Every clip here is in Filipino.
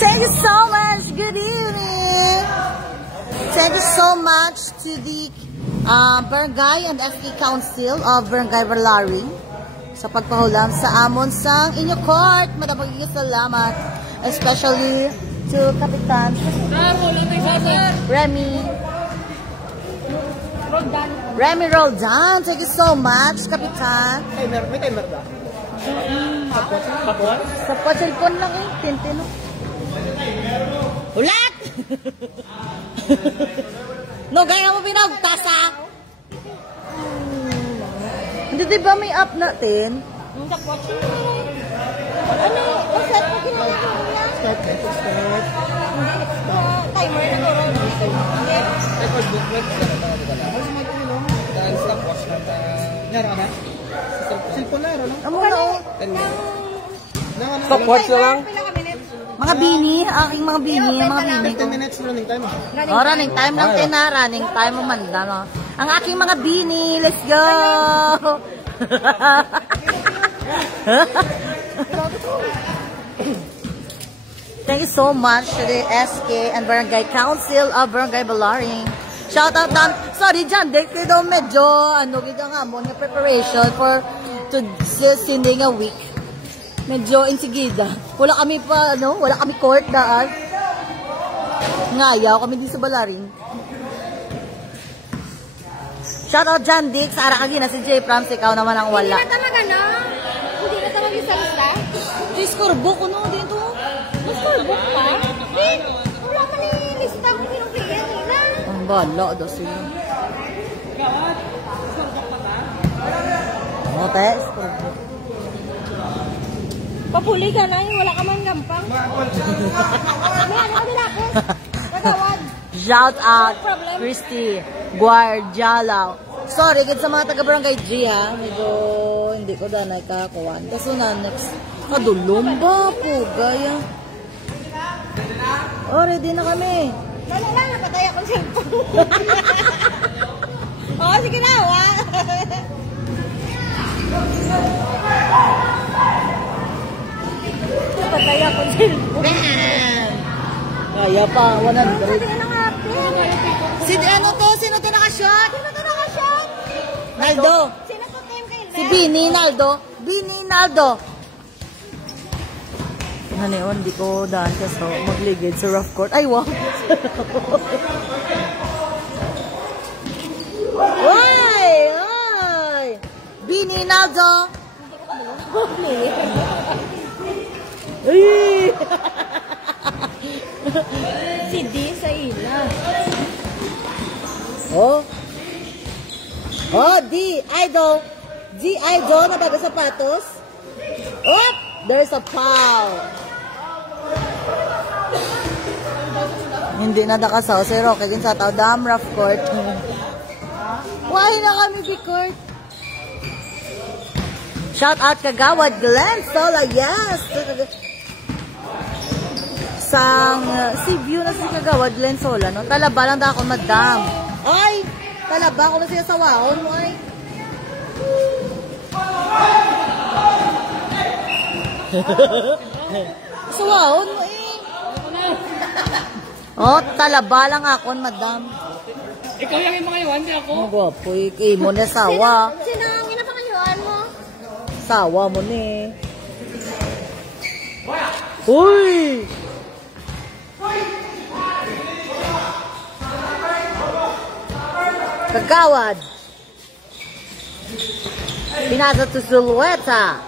Thank you so much. Good evening. Thank you so much to the Barangay and FK Council of Barangay Balaring sa pagpahulam sa amon sang inyo court. Madaming salamat. Especially to Kapitan Remy Roldan. Thank you so much, Kapitan. May timer ba? Sa cellphone lang eh. Tintino. Ulat! No, gaya mo pinagtasa. Hindi diba may app natin? Ano? Set mo ginagawa niya? Start. Timer na ko rin. Record booklet. Ano sa mga tulong? Dahil stopwatch na nyara ka na? Cellphone na, ano? Amo na o. Stopwatch na lang? Mga bini, aking mga bini, mga bini ko. 15 minutes running time ah. Oh, running time lang din na, running time mo man lang. Oh. Ang aking mga bini, let's go! Thank you so much to the SK and Barangay Council of Barangay Balaring. Shout out down. Sorry dyan, dito daw medyo, kita nga mo, na preparation for to sending a week. Medyo insigida. Wala kami pa, wala kami court daan. Ngayaw kami din sa Balaring. Shout out dyan, Dick. Sa Arakagina, si J. Prams, ikaw naman ang wala. Hindi na talaga na. Hindi na talaga yung salita. Di scorebook ko dito. Mas scorebook pa? Hindi. Wala ka ni lista kung pinupigyan nila. Ang bala daw sila. Te, scorebook. Papuli ka na, wala ka man gampang. Ano ka nila po? Nagawad. Shout out, Christy Guardiala. Sorry, sa mga taga-barangay G ha. Medyo hindi ko na nagkakakuan. Kaso na next. Kadulong ba po, gaya? Oh, ready na kami. Wala, napatay akong cellphone. Oo, sige na, wa. Napatay akong cellphone. Kaya pa, 100. Sino to naka-shot? Naldo. Sino to team kayo? Si Bini Naldo. Bini Naldo. Ano di ko daan ka so magligid sa rough court. Ay, wow. Oy! Oy! Bini Naldo. Ay! Si D sa ila. Oh. Oh, D Idol. D Idol na bago sapatos. Oh, there's a foul. Hindi na dakasaw si Roque din sa tao dam rough court. Why na kami di court? Shout out Kagawad Glenn Sola, yes. Sang si view na si Kagawad Glenn Sola, no? Talaba lang da ako madam. Ay, talaba ako na siya sa waon mo ay. Sa waon mo eh. Oh, talaba lang ako, madam. Ikaw yung mga iwan, di ako. Ang gwapo, ikay mo na sawa. Sino ang ginapakayuan mo? Sawa mo ni. Uy! Kagawad. Pinasa to Silueta.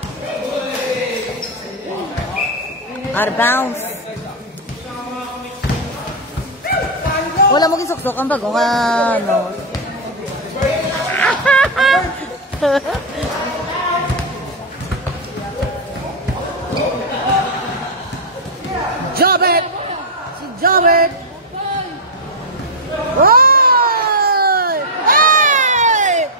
Out of bounds. Wala mo ginsuksok ang bagong ano. Jobert! Si Jobert! Oy! Hey!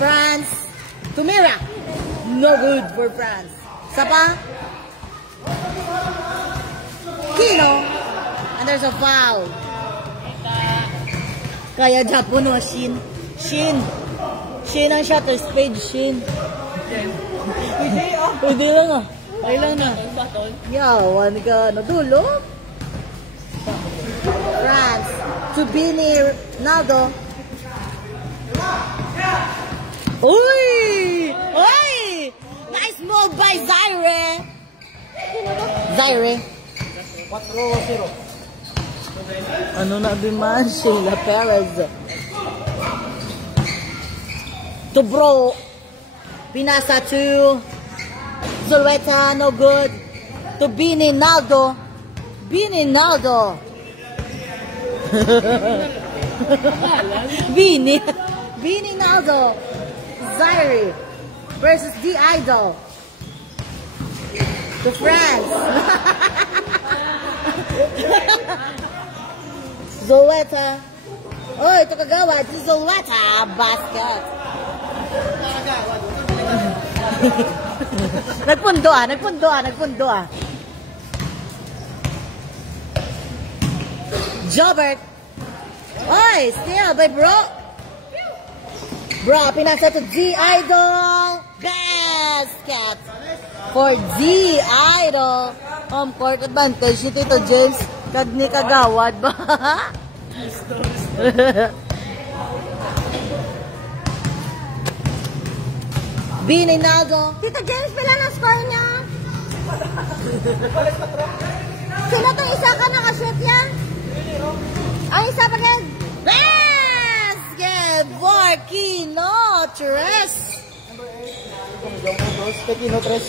France! Tumira! No good for France. Sapa? Kino? And there's a foul. Kaya Japon no, Shin. Shin ang shutter speed, Shin. Pwede lang ah. Ay lang na. Yawan ka na dulo. France. To Bini Naldo. Uy! Uy! Nice move by Zaire. Zaire. 4-0. Ano na biman? Sheila Perez. To Bro. Pinasa to Zulueta, no good. To Bini Naldo. Bini Naldo. Bini. Bini Naldo. Zaire versus The Idol. To France. Zulueta. Oh, ito kagawad. Si Zulueta. Basket. Nagpundo ah. Jobert. Oy, still by Bro. Bro, pinasa to G-Idol. Basket. For G-Idol. Court advantage ni Tito James. Kadni kagawad ba? Bini Naldo. Tito James, pila na score niya? Sino tong isa ka nakashoot yan? Ang isa pa rin. Basket for Kino Tres. Kino Tres.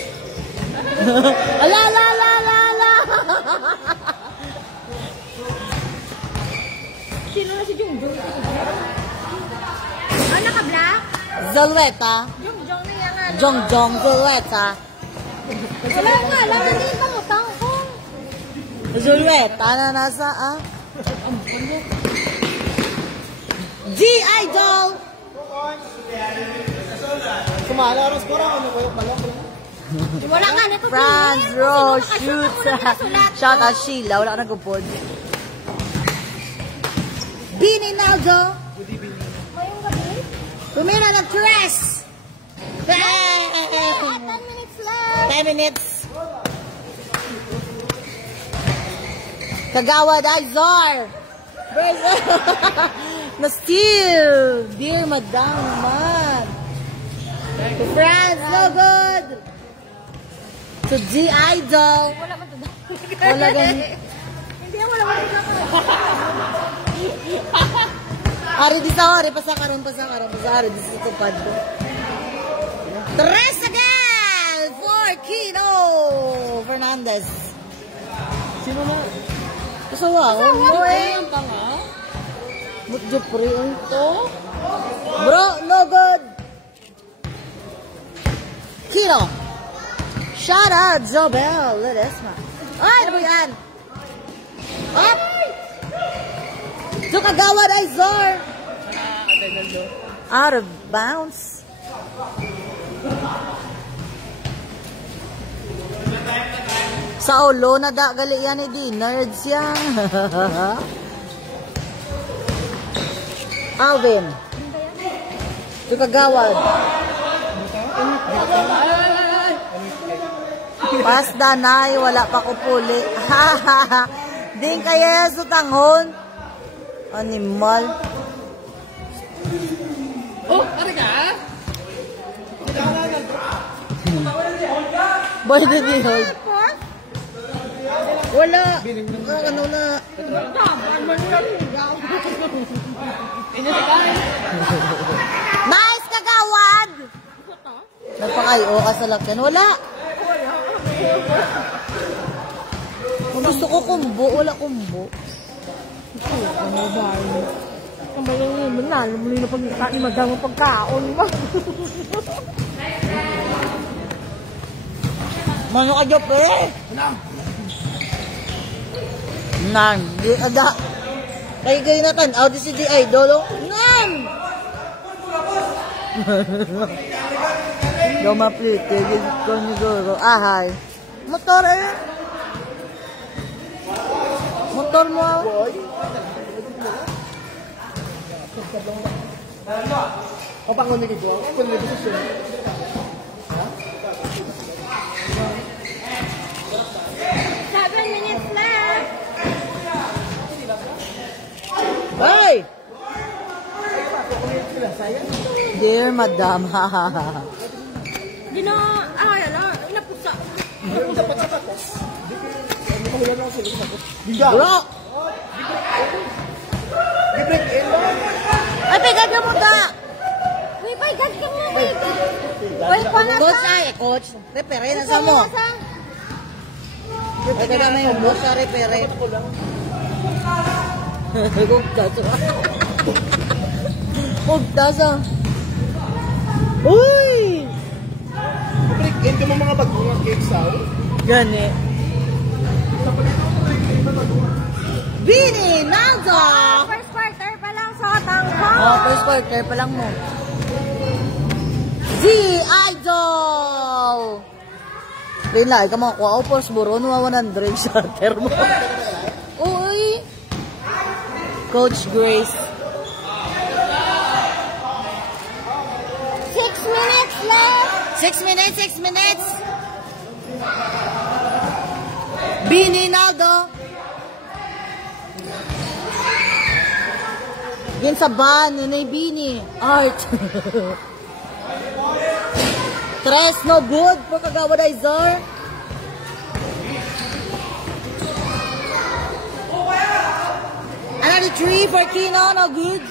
Ala. Sino na si Jungjung? Ah, naka-black? Zulueta. Jungjung niya nga. Jongjong Zulueta. Wala nga, alam na din pangutang ko. Zulueta na nasa G-Idol. Sumala oras ko rin. Ano ba yung malang? Wala nga, nito France Rose shoots. Shout out Sheila. Wala ka nagupod. Bini Naldo. Ngayong gabi? Tumira ng Tres. 10 minutes left. 10 minutes. Kagawad Azar. Na-steal. Dear Madam naman. To France, no good. To G-Idol. Wala ba ito? Wala ganyan. Hindi, wala ba ito? Ari di sa ori, pasakaron. Ari di sa tupad. Tres again for Kino Fernandez. Sino na? Kasawa ko. Ang tanga. Mutjo pre ito. Bro, no good. Kino. Shout out Zobel Ledesma. Ay, ano ba yan? Up. To Kagawad Azar. Out of bounds. Sa ulo na da gali yan di nerds yan. Alvin. To Kagawad. Pas danay wala pa ko puli. Din kaya sa tanghon. Animal. Oh, ano ka? Boy, din hold. Wala. Ano na. Nice, Kagawad! Nagpakayo ka sa lakyan. Wala. Kung gusto ko kumbo, wala kumbo. Ang balang naman na, alam mo na pagkain, magdamang pagkaon mo. Mano ka Jop eh? Nan, di ada. Kaya na tan, audio si di Idol. Nan! Daw maplite, gid ko ni Goro. Ahay. Motor eh. Motor mo boy. O pangon ni Gigo? O pangon ni Gigo? 7 minutes left. Hey! Dear Madam, Gino, inapusa. bro! Ay, pigad ka mo da! Uy, pagkat ka mo, pagkat. Uy, panasa. Coach ay, coach. Repere na sa mo. Ay, kaya may ubos sa repere. Gugtas. Gugtas ah. Uy! Break-in ka mo mga bagong cakes ah. Gani. Bini, Naldo! First quarter pa lang sa tangko. Oh, first quarter pa lang mo. Z Idol! Rinlay ka makakuha o post buro no 100 shorter mo. Uy! Coach Grace. 6 minutes left. 6 minutes, 6 minutes. Bini Naldo. Yan sa ban, yun ay Bini. Art. Tres, no good. Pagkagawa na Izar. Another 3 for Kino, no good.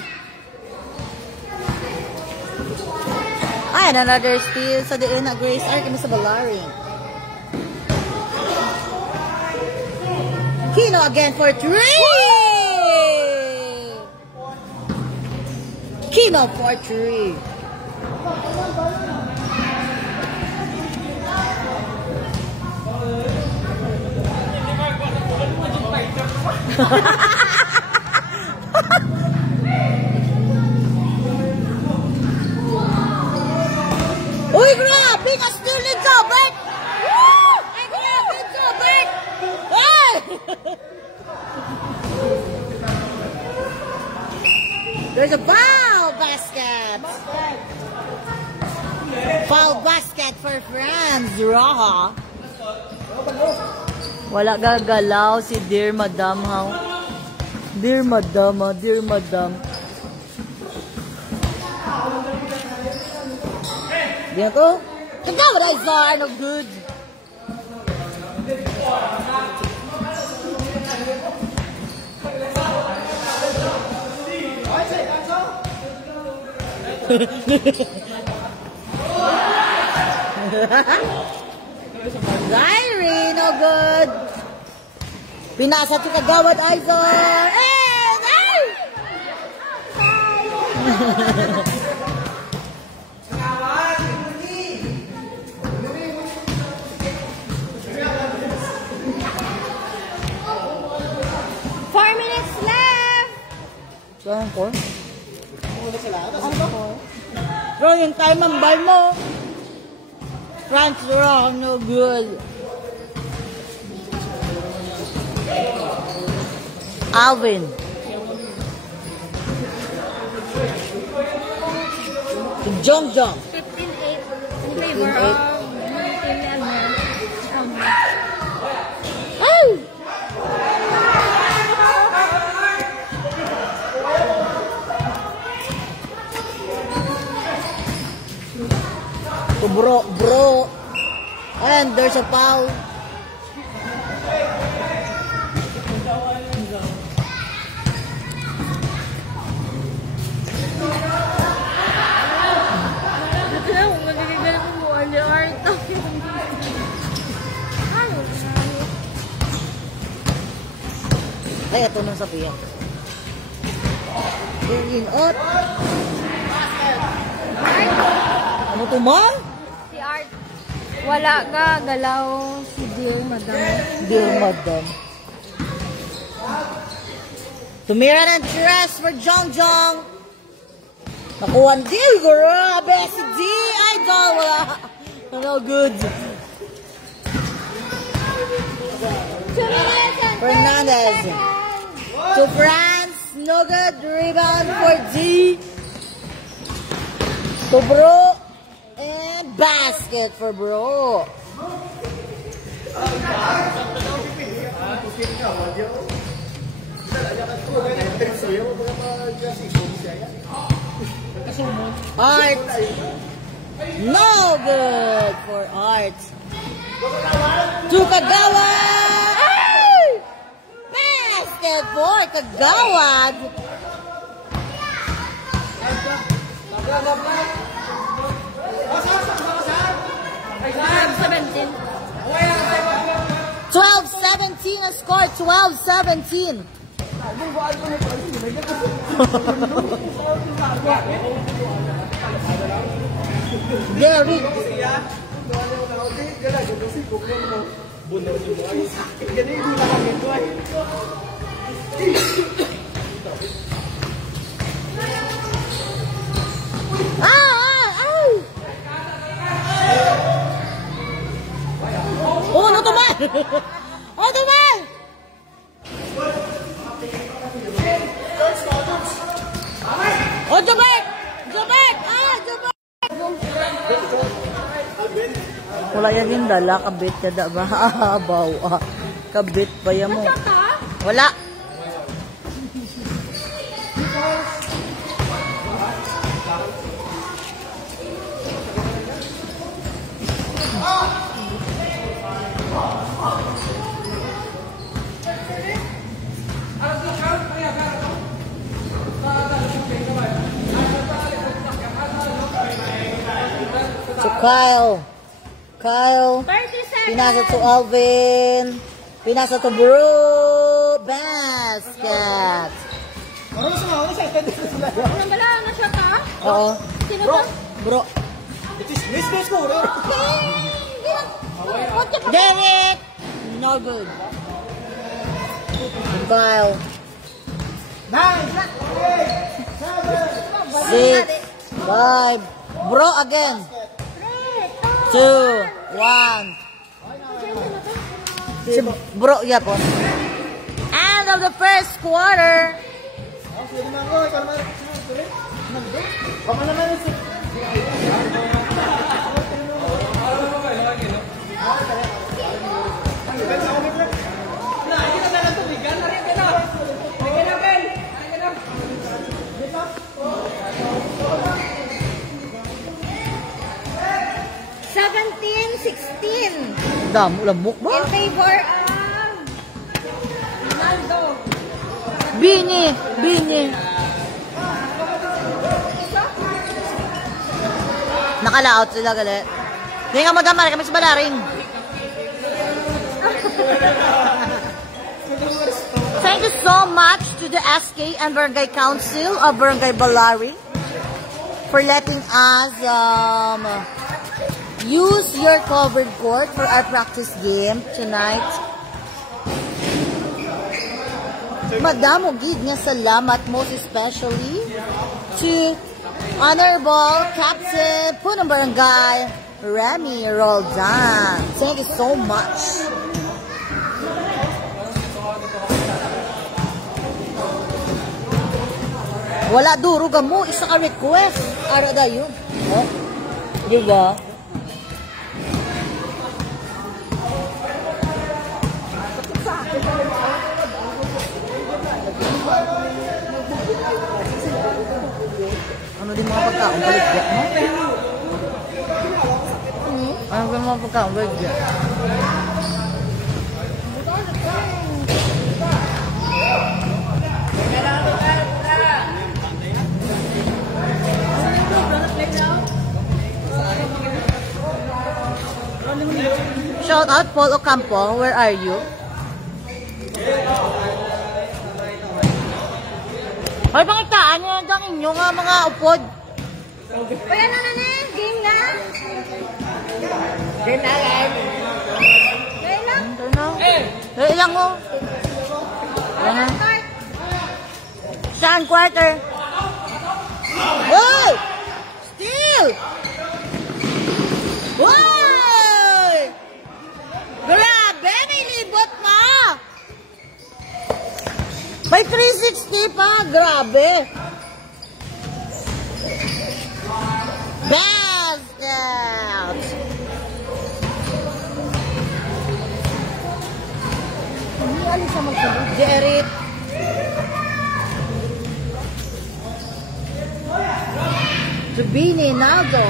Ay, another steal sa diin na Grace Art kami sa Balari. Kino again for 3! Kino for 3. Uy, grabe! Na-steal ni Jobert! Woo! Ay, grabe, Jobert! Hey! There's a foul basket! Foul basket for Franz Raha. Wala gagalaw si Dear Madam, how? Dear Madam, Dear Madam. Diyan ko. Ikaw, Rizar, no good. Diary, no good. Pinasa si Kagawad Izar. And, ay! 4 minutes left. Saan ko? Bro, yung time ang ball mo. Franz Raha, no good. Alvin. Jong Jong. 15-8 in favor of Team Ay! Bro. And there's a foul. Ay, ito nang Sophia. In out. Ano to, ma'am? Si Art. Wala ka, galaw si Dear Madam. Dear Madam. Tumiran ang dress for Jong Jong. Nakuha ang deal, grabe. Si D, Idol. Wala. No good. 2 minutes and 30 Fernandez. seconds. To France. No good. Rebound for D. To Bro. And basket for Bro. Art. No good for Art. To Kagawad. Basket for Kagawad. 12-17 a score. 12-17. Derrick. Oh, no teman. Oh, teman. Oh, Jabek. Jabek. Jabek. Wala yan yung dala. Kabit ka da ba? Baw. Kabit pa yan mo. Wala. To Kyle. Kyle. 37. Pinasa to Alvin. Pinasa to Bro. Basket. Ano bala? Na-shot ka? Oo. Sino ba? Bro. Miss ko. Derrick. No good. To Kyle. 6, 5. Bro again. 2, 1. Si Bro yapon. End of the first quarter. 17-16. Damo lamok ba? In favor of Ronaldo. Bini. Nakalaot sila galit. Hindi nga magamari kami sa balaring. Thank you so much to the SK and Barangay Council of Barangay Balaring for letting us use your covered court for our practice game tonight. Madamo gid nga salamat, most especially to Honorable Captain Punong Barangay Remy Roldan. Thank you so much. Wala duro ka mo, isa ka request. Ara da yun. Oh, diba? Ano din mga pagkaong baligya mo? Ano din mga pagkaong baligya? Shout out Paul Ocampo, where are you? Ay, pangitaan nyo lang inyo nga mga upod. Kaya na game na. Game na lang. Game lang. Ito na. Ilang mo. Ayan na. Saan quarter? Hoy! Steal! Hoy! Grabe! May libot pa! May 360 pa! Grabe! Jerry. Jabini, Naldo.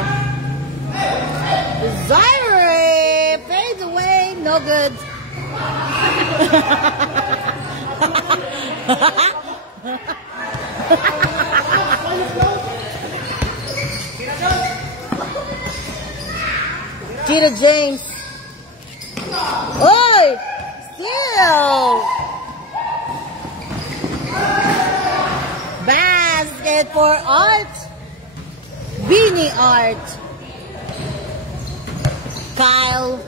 Desiree fades away, no good. Tita James. Oi! Still! Basket for Art. Beanie Art. Kyle.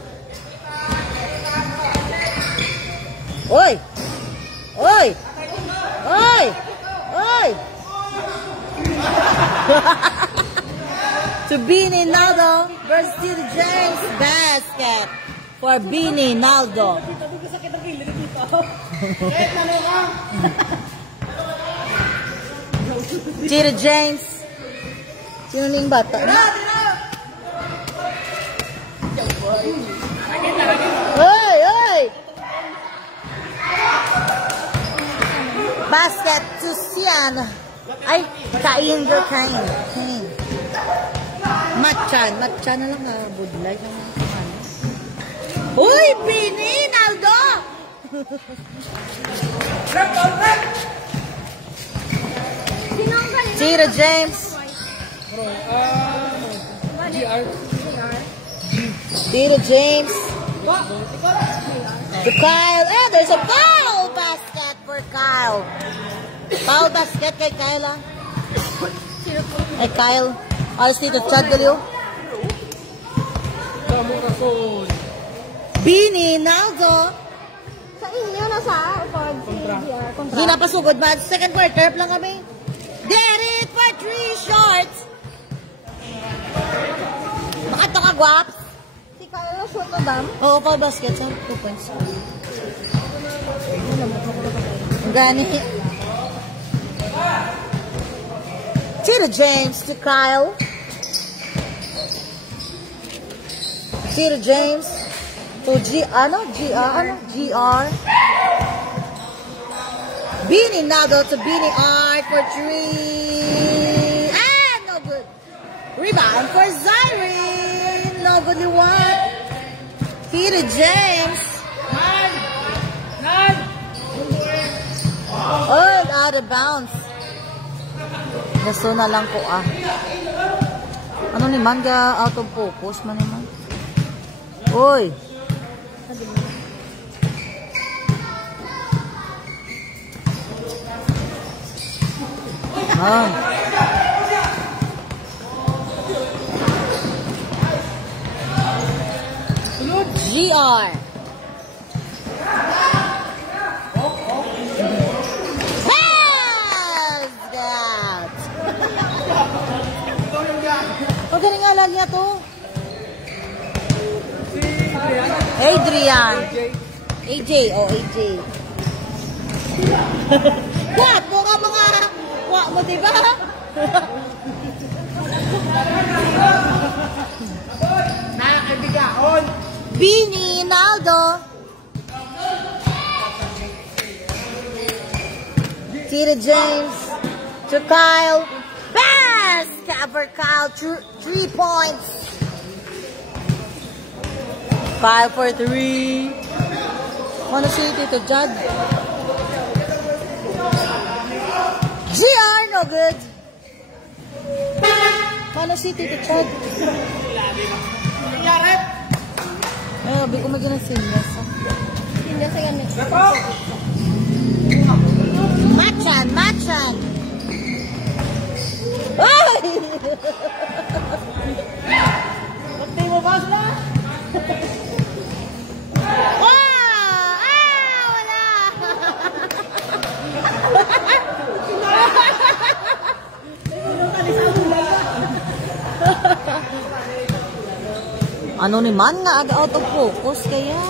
Oi! Oi! Oi! Oi! To Beanie Naldo versus Tita James. Basket for Beanie Naldo. Tita James. Sino yung bata? Hoy! Hoy! Basket to Sian. Ay, kain girl, kain. Kain. Matchan. Matchan na lang ha. Budlay na lang. Uy! Bini! Naldo! Tita James. Tita James. To Kyle. Eh, there's a foul basket for Kyle. Foul basket kay Kyle ah. Eh, Kyle. Ayos dito, Chad Galio. Bini, Naldo. Sa inyo na sa pag Hindi na pasugod man. Second quarter lang kami. Derek for 3 shots. Baka ito ka, Guaps? si Kyle na shoot na dam. Oo, foul basket sa 2 points. Gani. Tita James to Kyle. Tita James to GR. Beanie Naldo to Beanie Art for 3. Ah, no good. Rebound for Zyrene. No good, you want. Tita James. Oh, out of bounds. Gaso na lang po ah. Ano ni Manga out of focus man naman. Oy. Ah. GR. Ang galing nga lang niya to. Adrian. AJ. Oh, AJ. What? Mukha mga... What mo, diba? Nakakaibigaon. Beanie Naldo. Tita James. To Kyle. Basket for Kyle. 3 points. Kyle for 3. Wanna see Tito Judd? GR, no good. Wanna see Tito Judd? Ay, sabi ko may ganang sinyas. Sinyas sa ganit. Machan, Machan. Ay! Pati mo ba sila? Wala! Ano ni man nga aga out of focus kaya?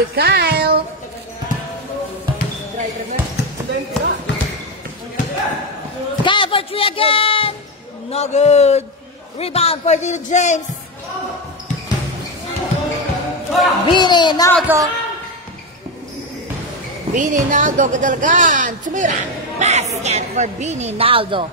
to Kyle. Kyle for 3 again. No good. Rebound for Dino James. Bini Naldo. Bini Naldo kadalagan. Tumira. Basket for Bini Naldo.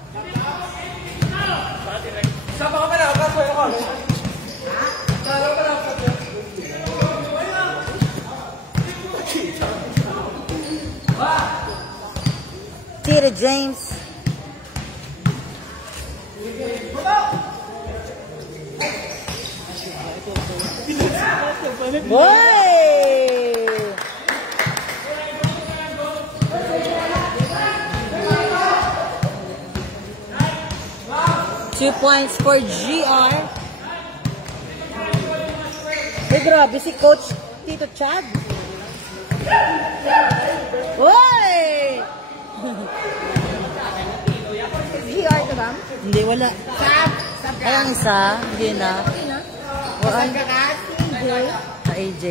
Tita James. Boy! 2 points for GR. Hey, grabe si Coach Tito Chad. Boy! GR ka ba? Hindi, wala. Ay, ang isa. Hindi na. Saan ka ka? AJ.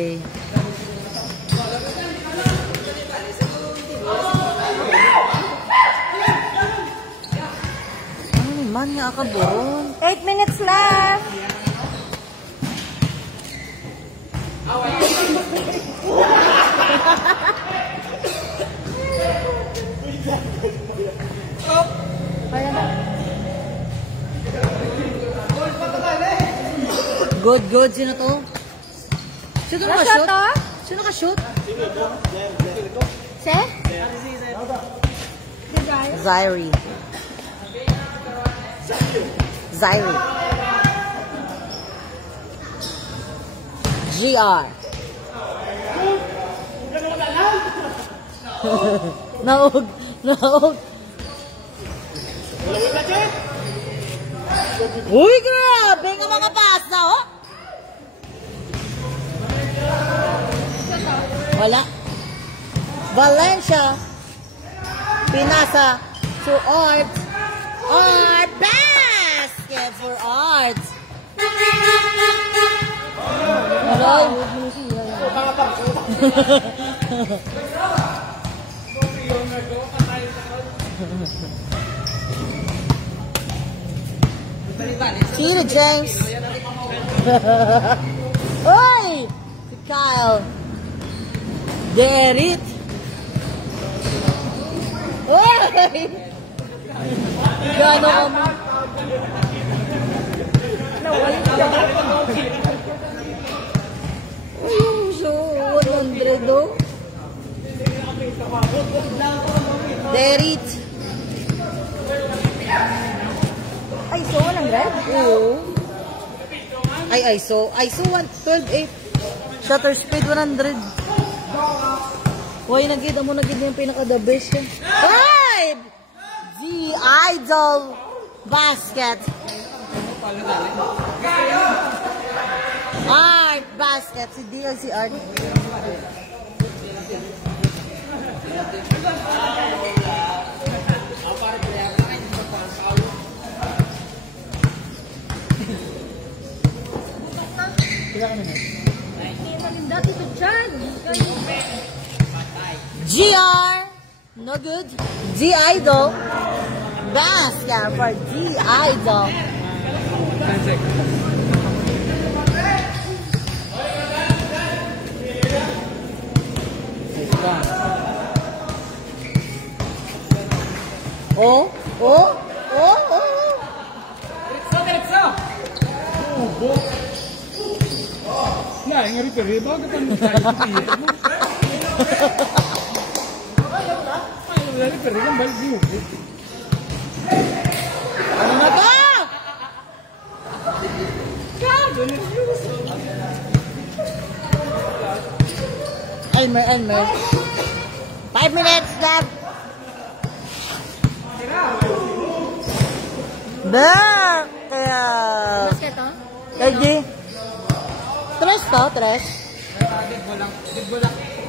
Ano man nga ka buron? 8 minutes left. Good, good. Sino to? Sino ka Nasa shoot? to? Sino ka shoot? Se? Zairi. Zairi. GR. Naog. Naog. Uy, grabe nga mga pasta, oh! Wala. Valencia. Pinasa to Art. Art basket for Art. Hello? Tita James. Oi! Si Kyle. Derit. Oi! Gano kami? Uy, so 100 do. Derit. Ay, so 100? Oo. Ay, ISO 112.8. Shutter speed 100. Hoy, nakita mo yung pinaka-the best yan. 5! The Idol basket. Art basket. Si Dion, si Art. Dati to dyan. GR. No good. The Idol. Basket for The Idol. Oh, oh, oh, oh. Ya, yang repair bakit ang tayo mo? Ay, repair lang balik mo. Ano na to? Elmer. 5 minutes left. There! Kaya... Basket, oh? Lagi. Tres to? Tres?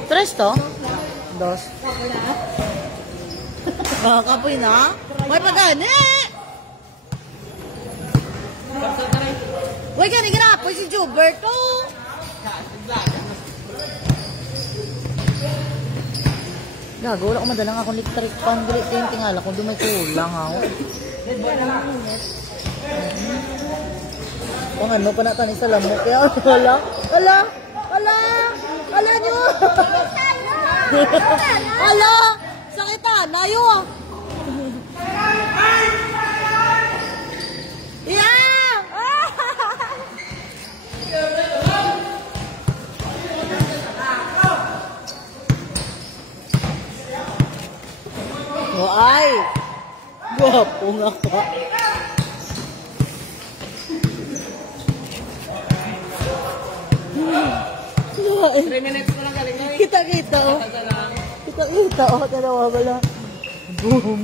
Tres to? Dos. Kapoy na? May pagani! Uy, gani ganapoy si Juberto! Gago, wala ko madalang ako electric pan. Dili tingala kung dumay kulang ako. Kung ano pa natin sa lamok kaya wala. Ala nyo! Ala! Sakitan! Layo ah! Yeah! Oh, ay! Guwapo nga ka. Kita-kita oh. Kita-kita oh. Dalawa pala. Boom.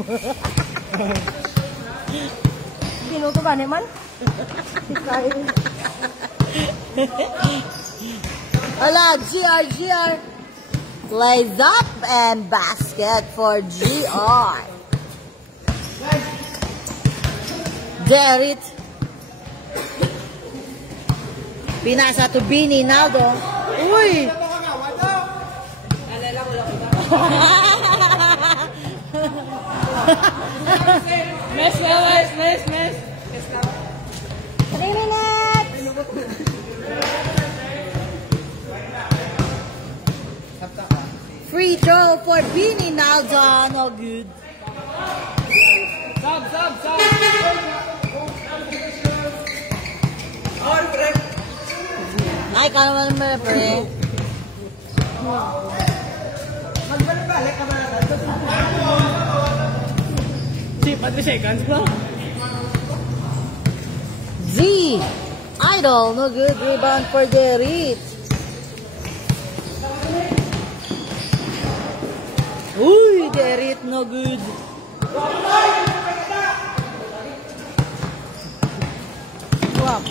Pinuto ba naman? Ala, GR. Plays up and basket for GR. Derrit. Pinasa to Bini Naldo. Uy! Mes. 3 minutes! Free throw for Bini Naldo. No good. Sub. Ay, ka naman naman, pre. Magbalik ka ba natin? See, 3 seconds bro. Z. Idol. No good. Rebound for Derrit. Uy, Derrit. No good. Wow.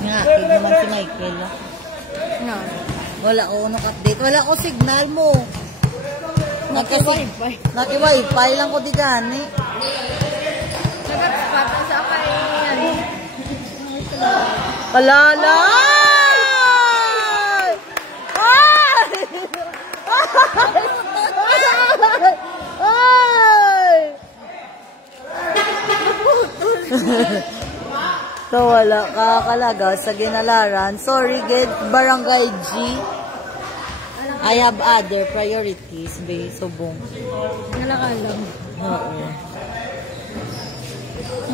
Nga, naman si Michael. No. Wala ko update. Wala ko signal mo. Naki-wifi lang ko di gani. Nag-spot sa kain. Palala! So wala kakalaga sa ginalaran. Sorry, get Barangay G. I have other priorities, be. Subong. Nalakalam. Oo.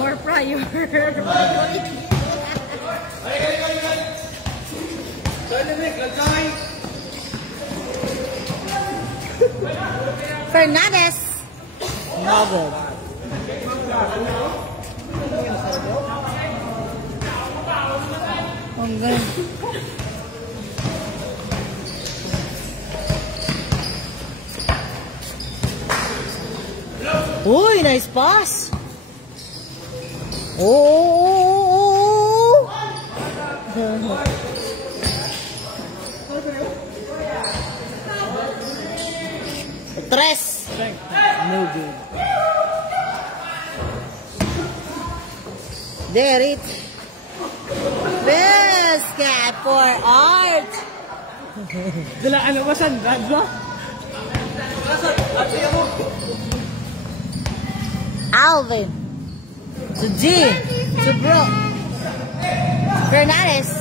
More prior. Fernandez. No good. Ang ganda. Uy, nice pass. Oh. Tres. No good. Derrit. Basket for Art. Dala ano ba sandad ba? Alvin. To G. To Brooke. Fernandez.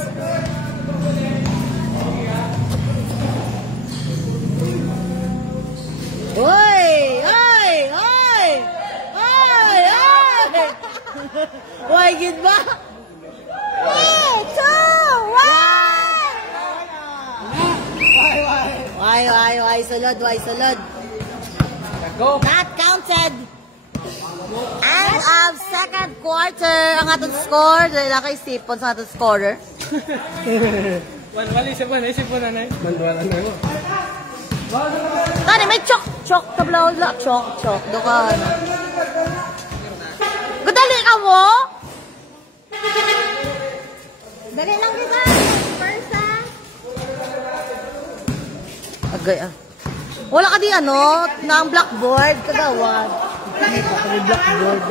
Oy! Why gid ba? Why sulod. Go. Not counted. End of second quarter. Ang atong score. Dahil na kay Sipon sa atong scorer. Isip mo na. Manduala na mo. Tani, may chok. Tablaw la. Chok. Doka. Gudali ka mo? Dali lang kita. First Agay ah. Wala ka di ano, ng blackboard, kagawad. May blackboard.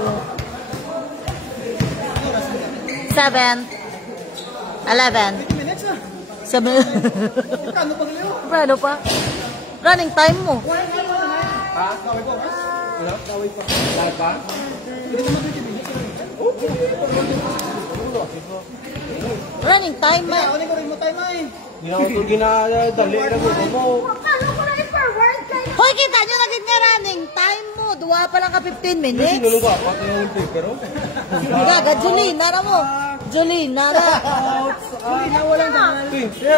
7. 11. 50 minutes na. 7. Kano pa rin yun? Paano pa? Running time mo. Ha? Gawin pa ba? Wala? Gawin pa. Lahat pa? Hindi naman 20 minutes. Running time mo. Ulit ko rin mo tayo ay. Hindi na ako ginadali na mo. Paano ko na i-forward kayo? Hoy, kita nyo na nga running time mo. Duwa pa lang ka 15 minutes. Sinulong ko apat na yung paper. Gaga, Jolene, nara mo. Jolene, nara. Hindi na walang dangal. 35,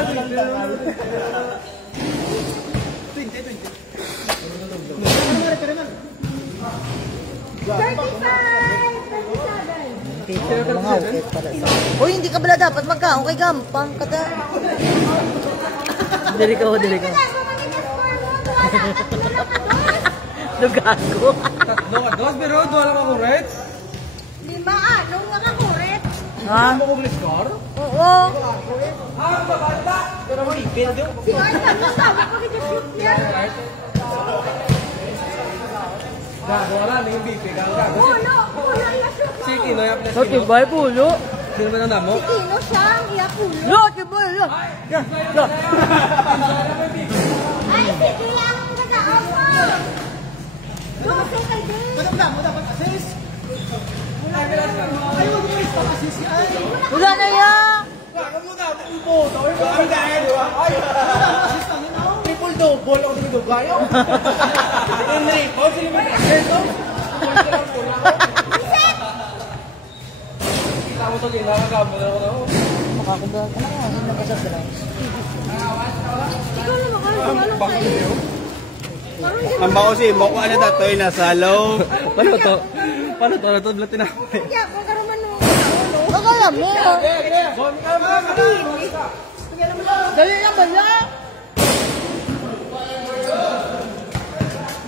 37. Hoy, hindi ka bala dapat magkaon kay Gampang. Kada. Dili ka. Wala ko mag-i-score mo. Wala ka na lang ako. Lugago. Dos, pero doon lang ako, right? 5, nung nakakurit. Ha? Ano ko score? Oo. Pero mo ipin doon. Si Arthur, kasama ko mag-i-shoot niya. Wala na yung BP. Pulo i-shoot mo. Sige, no, yung Okay, bye pulo. Sino ba na mo? Si Tino siya ang iya-pulo. Look, boy, look. Yeah, look. Ay, sige lang ang gagawin mo. Dose kay Dave. Ano ba mo dapat assist? Ay, wag mo stop assist ay. Wala na yan. Kami dahil, di ba? Ay! Assist ang ino. Triple double ako dito bayo. Enrico, sino ba ito? Kita mo to din, nakakabo na ako na ako. Makakuba. Ano nga? Hindi na ka sa sila. Ikaw naman kayo, sumalong sa'yo. Ang bako si Moko ano datoy na sa low. Paano to? Paano to? Blatin na. Kaya ako karuman nung Kagaya mo. Dali lang ba na?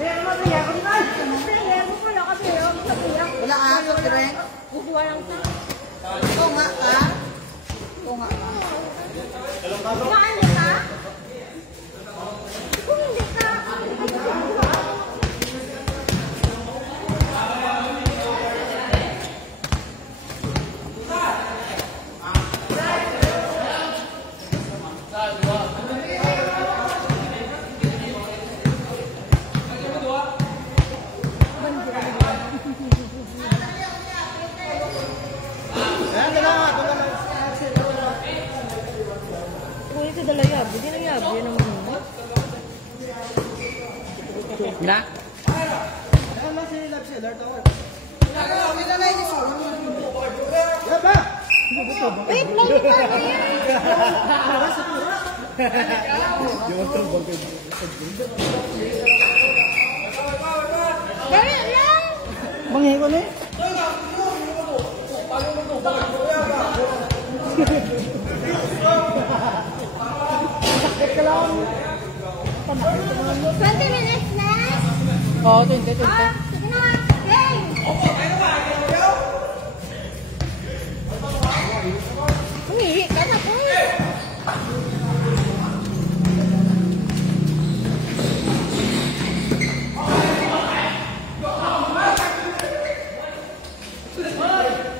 Meron pala kasi yung sa piyang. Wala aso, direk. Kukuha lang sa. Tunga ka. Tunga ka. Kumaan ka? Kung hindi ka, kuya ka dala yabi. Hindi na yabi. Yan naman mo. Na? Ano si Lab Seller tawag? Wait, lang pa. Dali lang. Manghi ko ni. Sakit ka lang. 20 minutes na. Oo, 20. Sige na. Game. Umihi ka na po eh.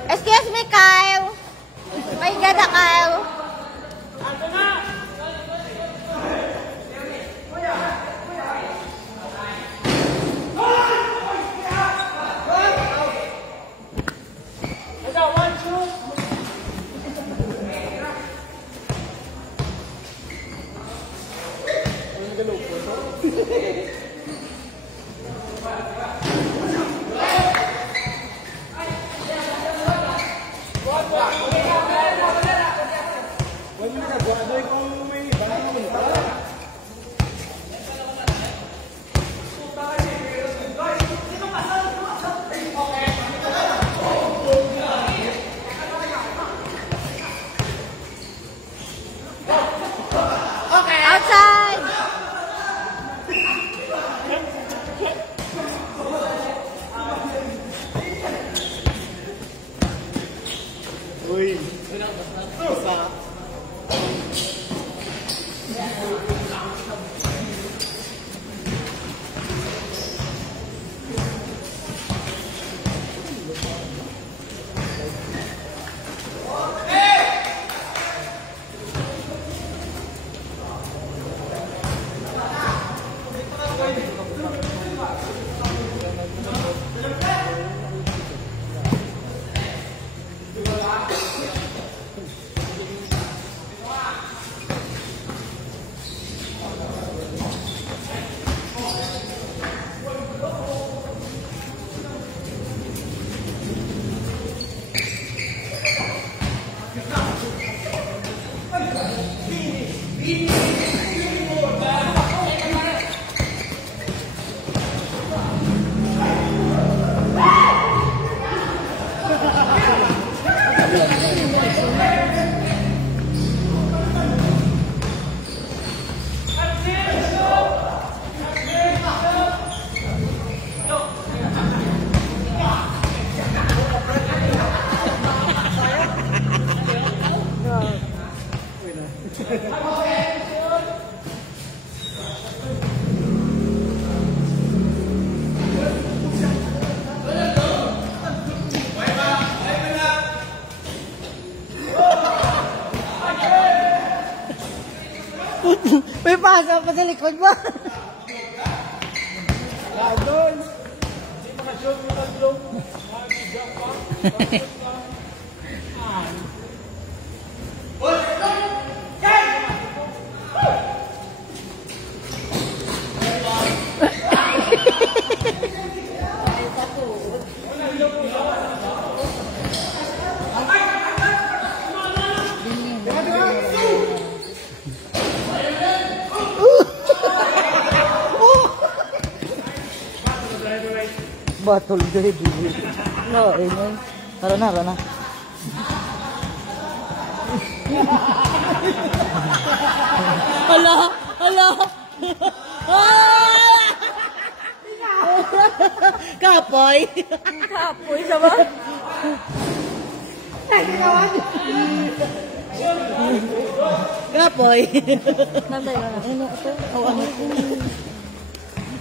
Excuse me, Kyle. May gada, Kyle. Outside. Uy. pa sa likod mo. Batol dari dulu. No, ini. Karena. Hala. Kapoy sama. Kapoy. Nanti ini apa? Ano?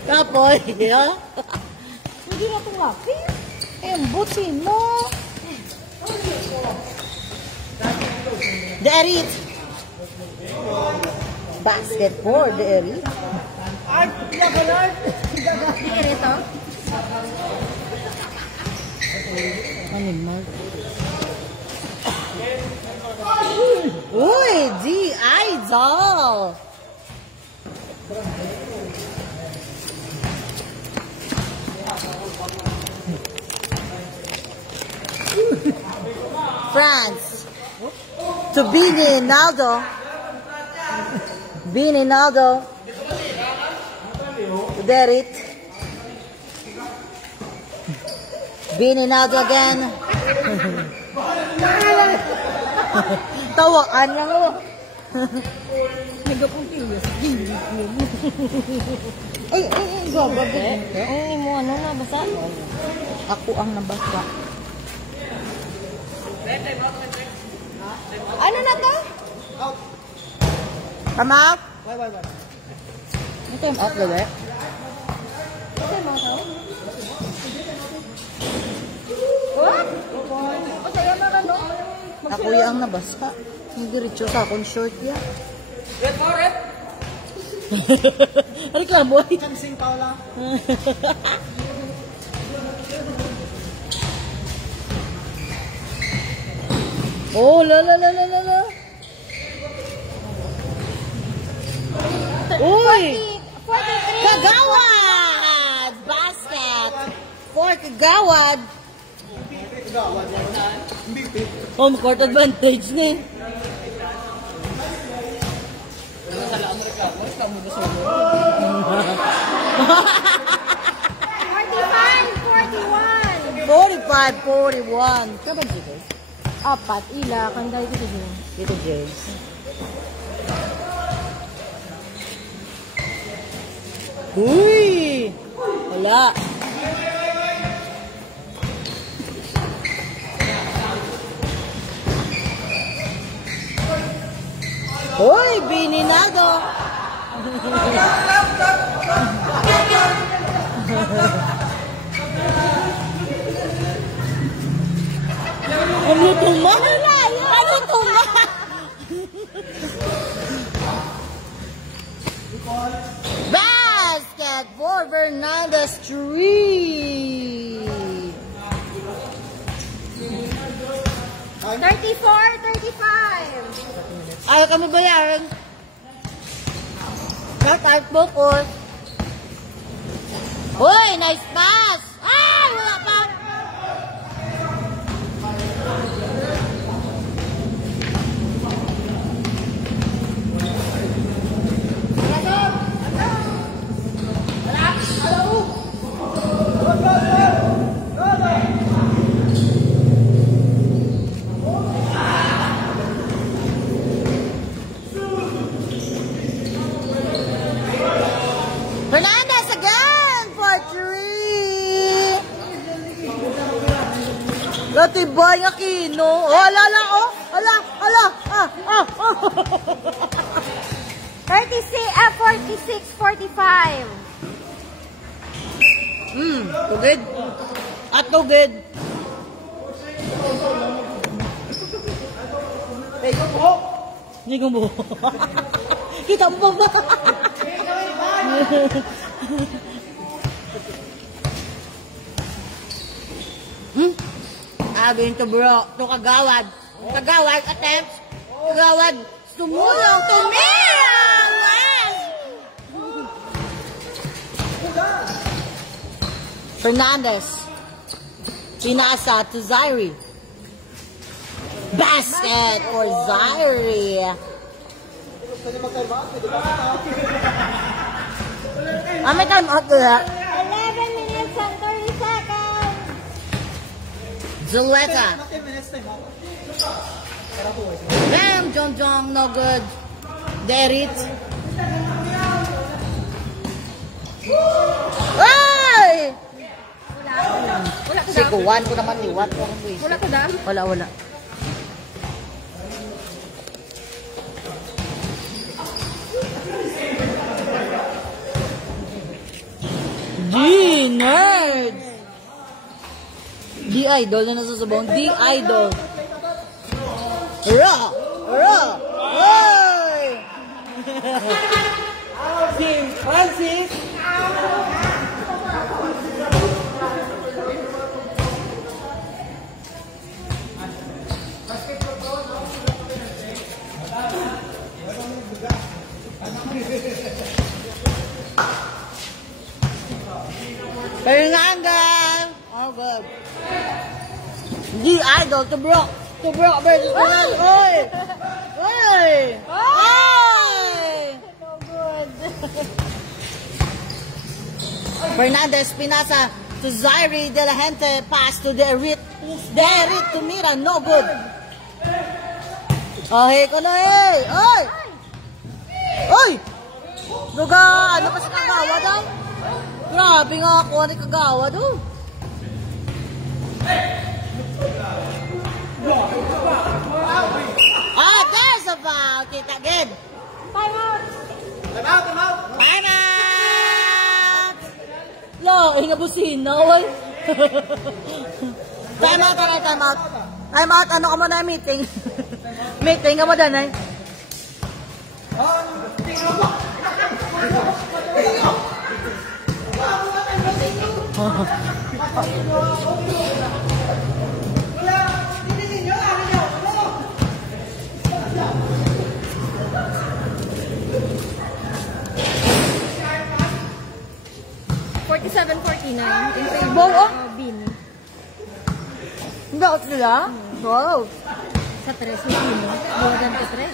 Kapoy, ya. Hindi na itong lapis. Embutin mo. Derit. Basketball, Derit. Ay, gagalay. Ito? Animal. Uy, G-Idol. France to Bini Naldo Derit Bini Naldo again. Tawaan lang ako. Nagapong-tiwas. Ay, gababe. Ay, mo ano na, basa? Ako ang nabasa. Ano na to? Come out. Bye. Ito yung out, bebe. Ito yung mga tao? What? O, sa'yo na ka, no? Ako yung nabasa. Hindi diretso ka akong short yan. Red. Reklamo. Chansing tao lang. Oh, la. Uy! 43. Kagawad! Basket! For Kagawad! Home court advantage ni. Salaan mo reklamo. Ikaw mo gusto mo. 45-41. Kaya ba dito? Apat, ila, kanday ko dito. Dito, James. Uy! Wala. Uy! Bininado! Ano tuma? Ano tuma? Basket for Fernandez 3. 34-35. Ayaw kami bayaran. Start focus. Uy! Nice pass! Ah! Wala pa! Fernandez again for 3. Gatibay nga kino. Oh, ala. 46-45. Tugid. At tugid. Hindi ko mo. Kita mo ba? Again to bro, to Kagawad. Kagawad attempts. Kagawad sumulong to Mira! Fernandez. Pinasa to Zaire. Basket for Zaire. May time out there. 11 minutes and 30 seconds. Zuleta. Damn, Jong, no good. Derit. Ay! Wala ko Sikuan ko naman liwat. Wala ko dam. Wala. G-Nerds! D-Idol na nasusubong. D-Idol. Ra! Hoy! Si Francis! Fernandez! Oh, good. D-Idol to Brock versus Fernandez. Oy! No good. Fernandez, pinasa to Zaire De La Gente, pass to Derit. Derit to Mira, no good. Oh, hey ko na Oy! Duga, ano pa si Kagawad daw? Grabe nga ako ni Kagawad daw. There's a foul. Kita agad. Time out. Time out! Lo, hinga busina, wal. Time out. Time out, ano ka mo na meeting? Meeting ka mo na, eh. $47.49 in favor Wow, oh. of Bini. Hindi ako sila? Wow. Sa 3 ni Bini. Buwagan ka 3.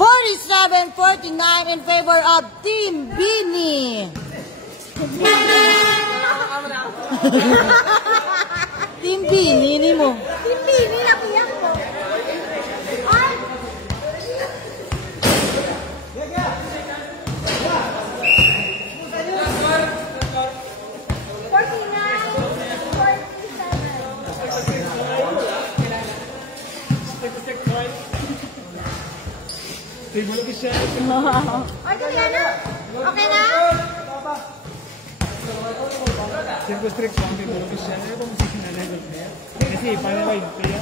47-49 in favor of Team Bini. Team Bini ni mo. Team Bini, nakiyak mo. Ay! Okay na? Okay na?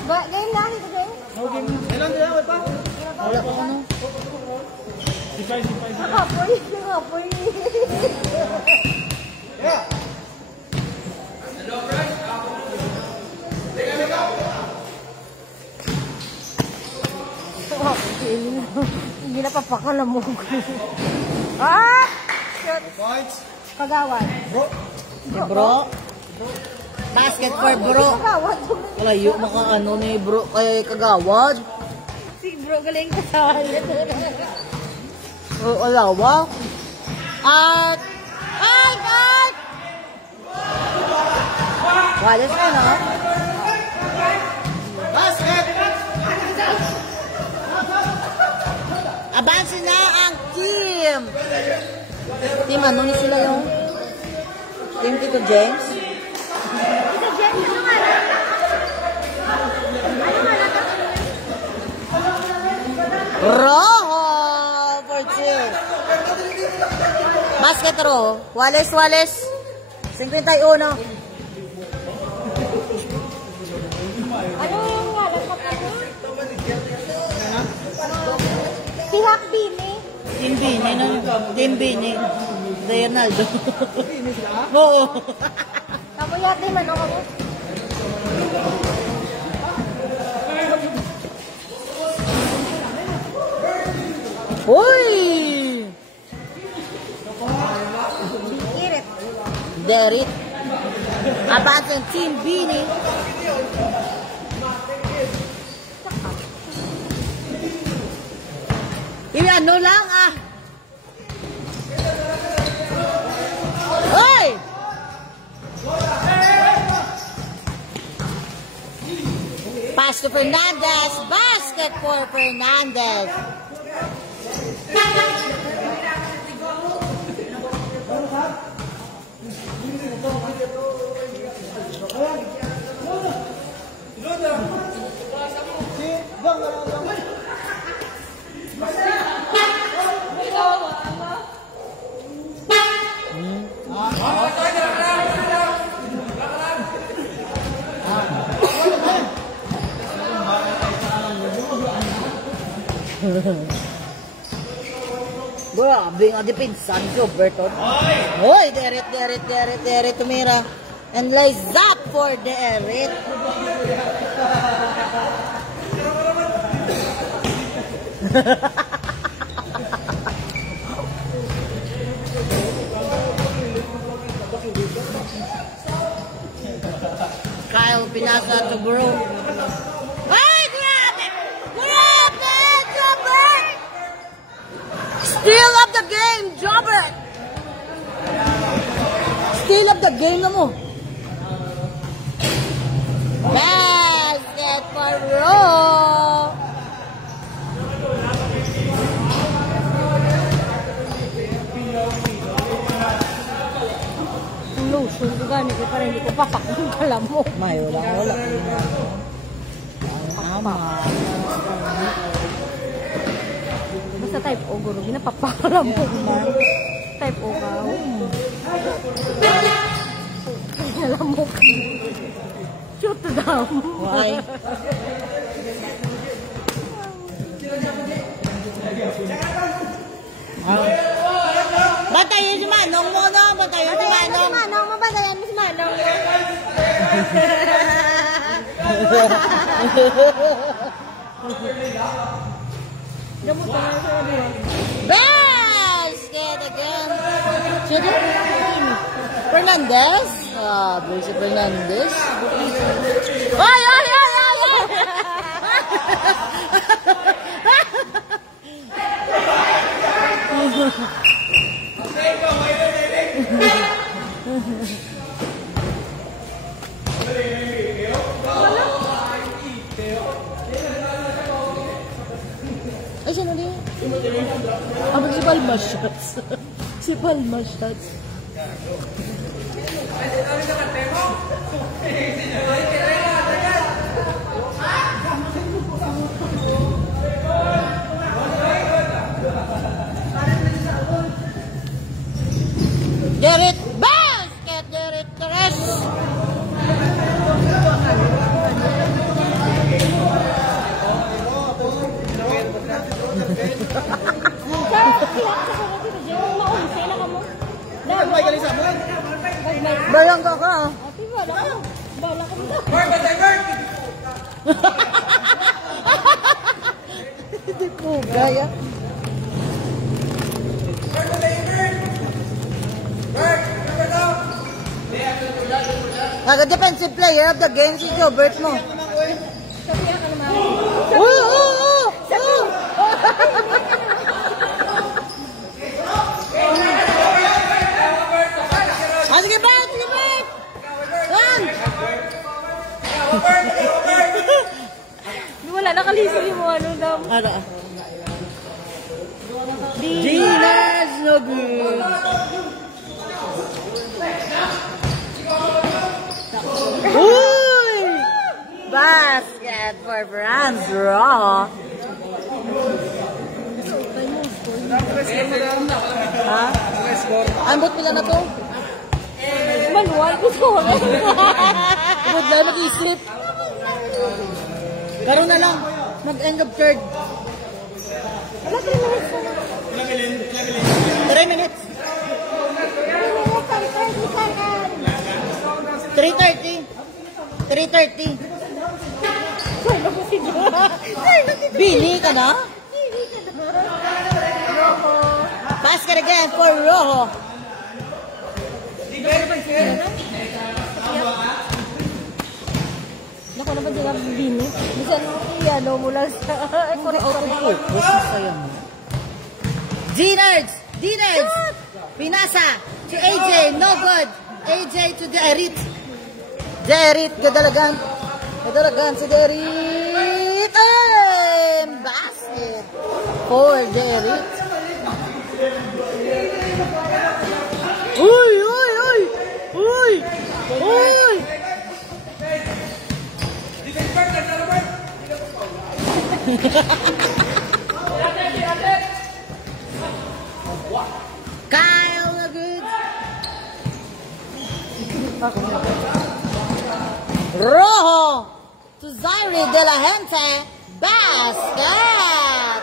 Ba, game lang ito, game? Wala pa ano. Nakapoy. Hindi na papakala mo. Shot. Kagawad. Bro. Basket for bro. Kagawad. Layo maka ano ni bro kay Kagawad. Si bro galing kasali. Alawa. At Walis ka na. Basket. Abansin na ang team. Team ano ni sila yung Team Tito James? Tito James, ano nga na? Rojo for two. Basket row. Walis. 51. Ano yung nga? Si Hack Bini. Team Bini. Ronaldo. Oo. Kamu yata yung ano mo? Uy! Irit. Derit. Abang ang Team Bini. Ini ano lang ah. Hoy! Pass to Fernandez. Basket for Fernandez. Grabe nga dipinsan si Oberton. Hoy, Deret, tumira. And lays up for Deret. Kyle pinasa to Bro. Ay, grabe! Grabe, Jobber! Steal of the game, Jobber! Steal of the game na mo. Basket for Bro! Lotion ko gani ko para hindi ko papakong pala mo. May wala. Tama. Basta type O guro, ginapapakala mo man. Type O ka. Alam mo. Shoot down. Why? Batayin si Manong mo, no? Batayin si Manong. Mabatayan mo si Manong. Basket again. Fernandez. Ah, si Fernandez. Ay! Ay, sino din? Abang si Palma shots. Si Palma shots. Deret basket, Deret Teres. Bayang ka ka. Bala ka mo. Hindi po, gaya. Defensive player of the game si Gilbert mo. Sige ba? Yan! Wala, nakaliso yung mga ano daw. Ano? Gina's no good. Uy! Basket for France Raw. Ha? Ambot pila na to? Manual ko ko. Ambot lang mag-isip. Pero na lang, mag-end of third. Wala 3 minutes. 3 minutes. 3:30. 3:30. Bili ka na? Basket again for Rojo. Naku, naman din ang bini. Bisan ano mula sa... D-Nerds! Pinasa to AJ, no good. AJ to Derit. Derit, gadalagan si Derit. Basket for Derit. Uy! Kyle Good. Rojo to Zaire de la Gente. Basket.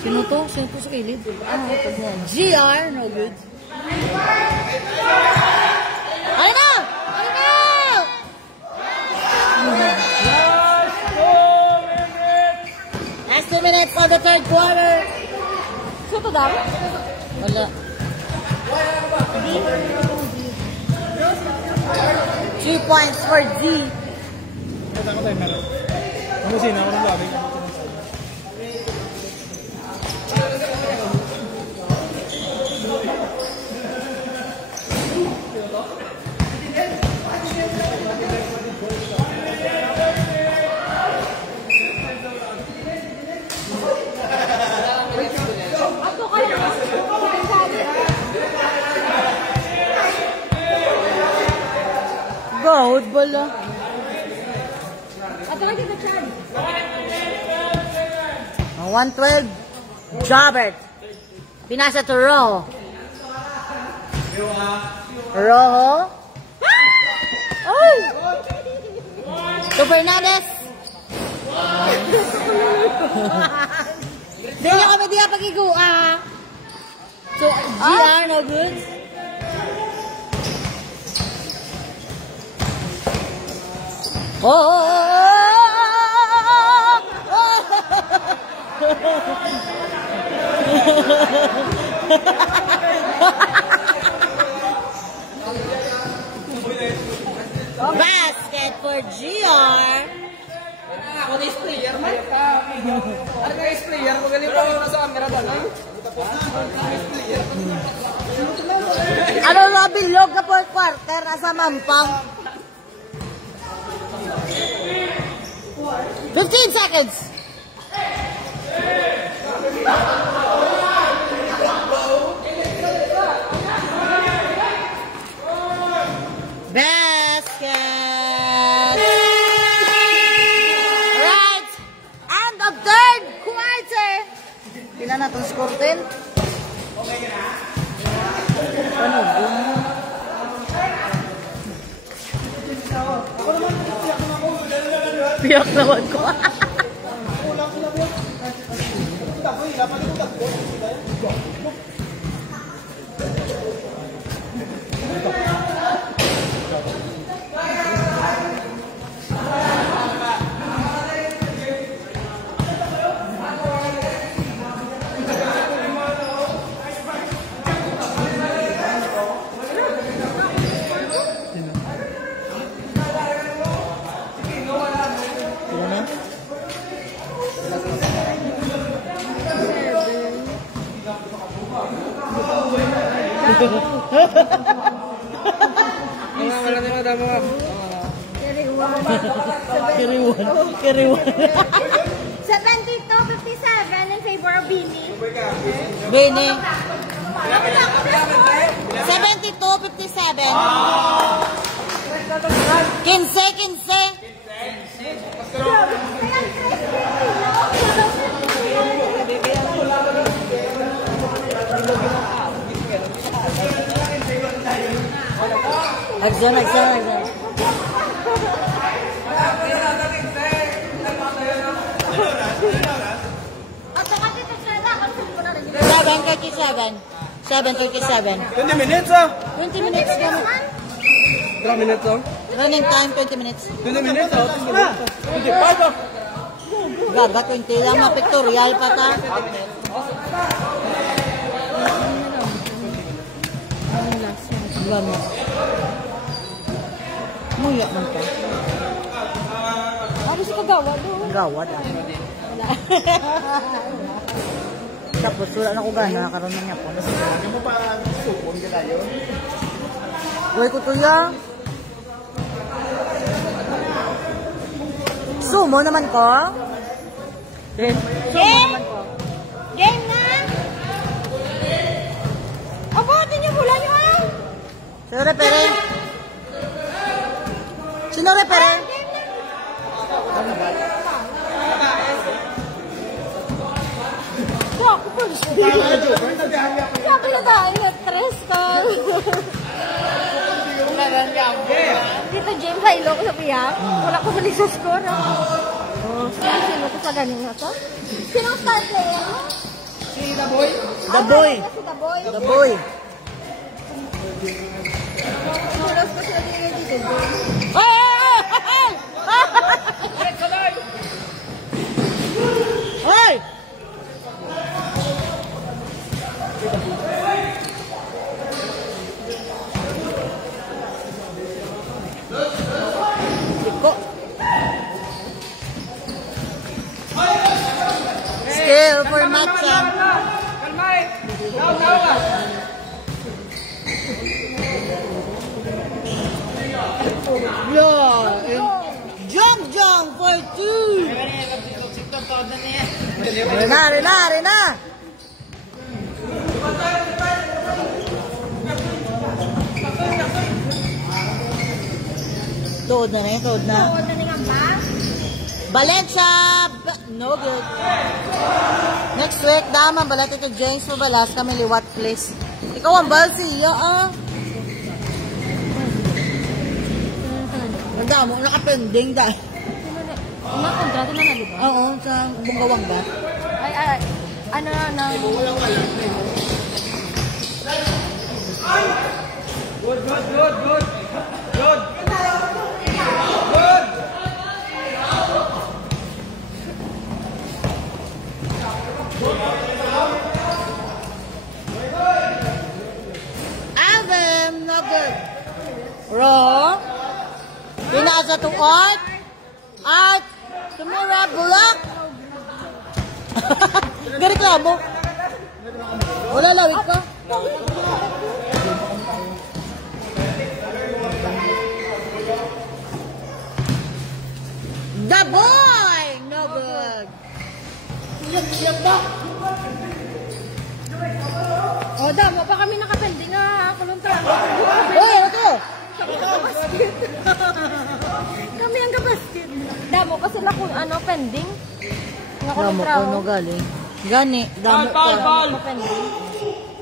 Sino to? Sino to sa kilid? GR, no good. Ay na! Last 2 minutes of the third quarter. Sino to daw? Wala. 2 points for D. Ito ko tayo meron. Mamusin ako ng labi. Gold bala. Ato ka dito, Chad. 112. Jobert. Pinasa to Rojo. Oh! To Fernandez. Dili kami diya pag-igua. So, GR, no good. Basket for GR. Ako na sprayer man. Ano ka sprayer? Magaling pa ako sa camera ba na? Ano na bilog na fourth quarter nasa Mampang. 15 seconds. Basket. Right. And the third quarter. Pila na itong score din? Ano? Piyak naman ko. Kiriwan. 72-57 in favor of Bini. Bini. 72-57. 15. Action. Seven 7:37. 20 minutes, ah. 20 minutes naman. 3 minutes, ah. Running time, 20 minutes. 20 minutes, ah. 25, ah. Gaga, 20 lang. Pictorial pa ta. Gano'n. Muya man ka. Ano si kagawa doon? Gawad ah. Wala. Tapos wala na ko gana. Karoon na niya po. Ano mo pa supon ka tayo? Uy ko to ya. Sumo naman ko. Game na! Abutin niyo mula niyo ah! Sino repere? Sino repere? Ako po. Sabi na tayo, tres ko. Dito James, hilo ko sa piyak. Wala ko balik sa score. Sino ko sa galing na to? Sino ang star player mo? Si The Boy. The Boy. Si The Boy. The Boy. Sino ko sila dito? Hoy! Siko. Skill for matcha. Kalmay. Daw. Jong for 2. Rena. Tuod na. Tuod na nga ba? Valencia, no good. Next week, daman balat ito James Mabalas kami liwat please. Ikaw ang bal siya ah. Nagdamo, nakapending dahil. Kontrata na di ba? Oo, sa Bungawang ba? Ay, ano na Good. Alvin, no good. Wrong. Pinasa to Art. Art. Tumura, bulak. Gareklamo. Wala lawig ka. The Boy! No good. O, damo pa kami nakapending na kulong trago. Uy, ito! Kami ang kapastit. Damo pa sila kung ano, pending. Nga kulong Damo ko, trago. no galing. Gani, damo ko. Ball. Pending.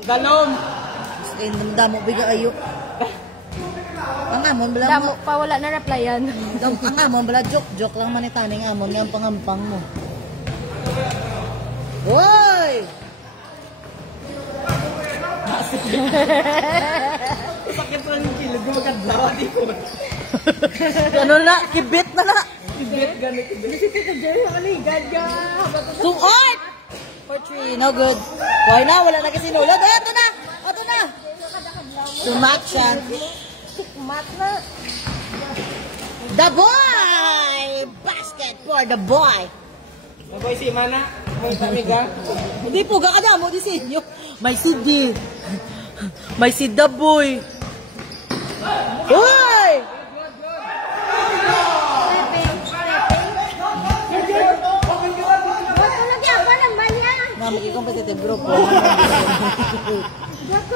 Galom. Damo, biga ayo. Ang amon, bala Damo pa, wala na replyan. Ang amon, bala joke lang manitaning amon nga ang pangampang mo. Hoy! Sakit lang yung kilog. Gumagadlaw. Di ko. Ano na, kibit na na. Kibit ganit. Suot! For 3, no good. Why na, wala na kasi nulad. Ay, ito na! Sumat siya. Mat na. The Boy! Basket for the boy. Maboy si Mana. May tamiga. Hindi po, gakada mo di sinyo. May CD. May si The Boy. Hoy! Bato lagi apa naman niya? Mami, competitive group. Bato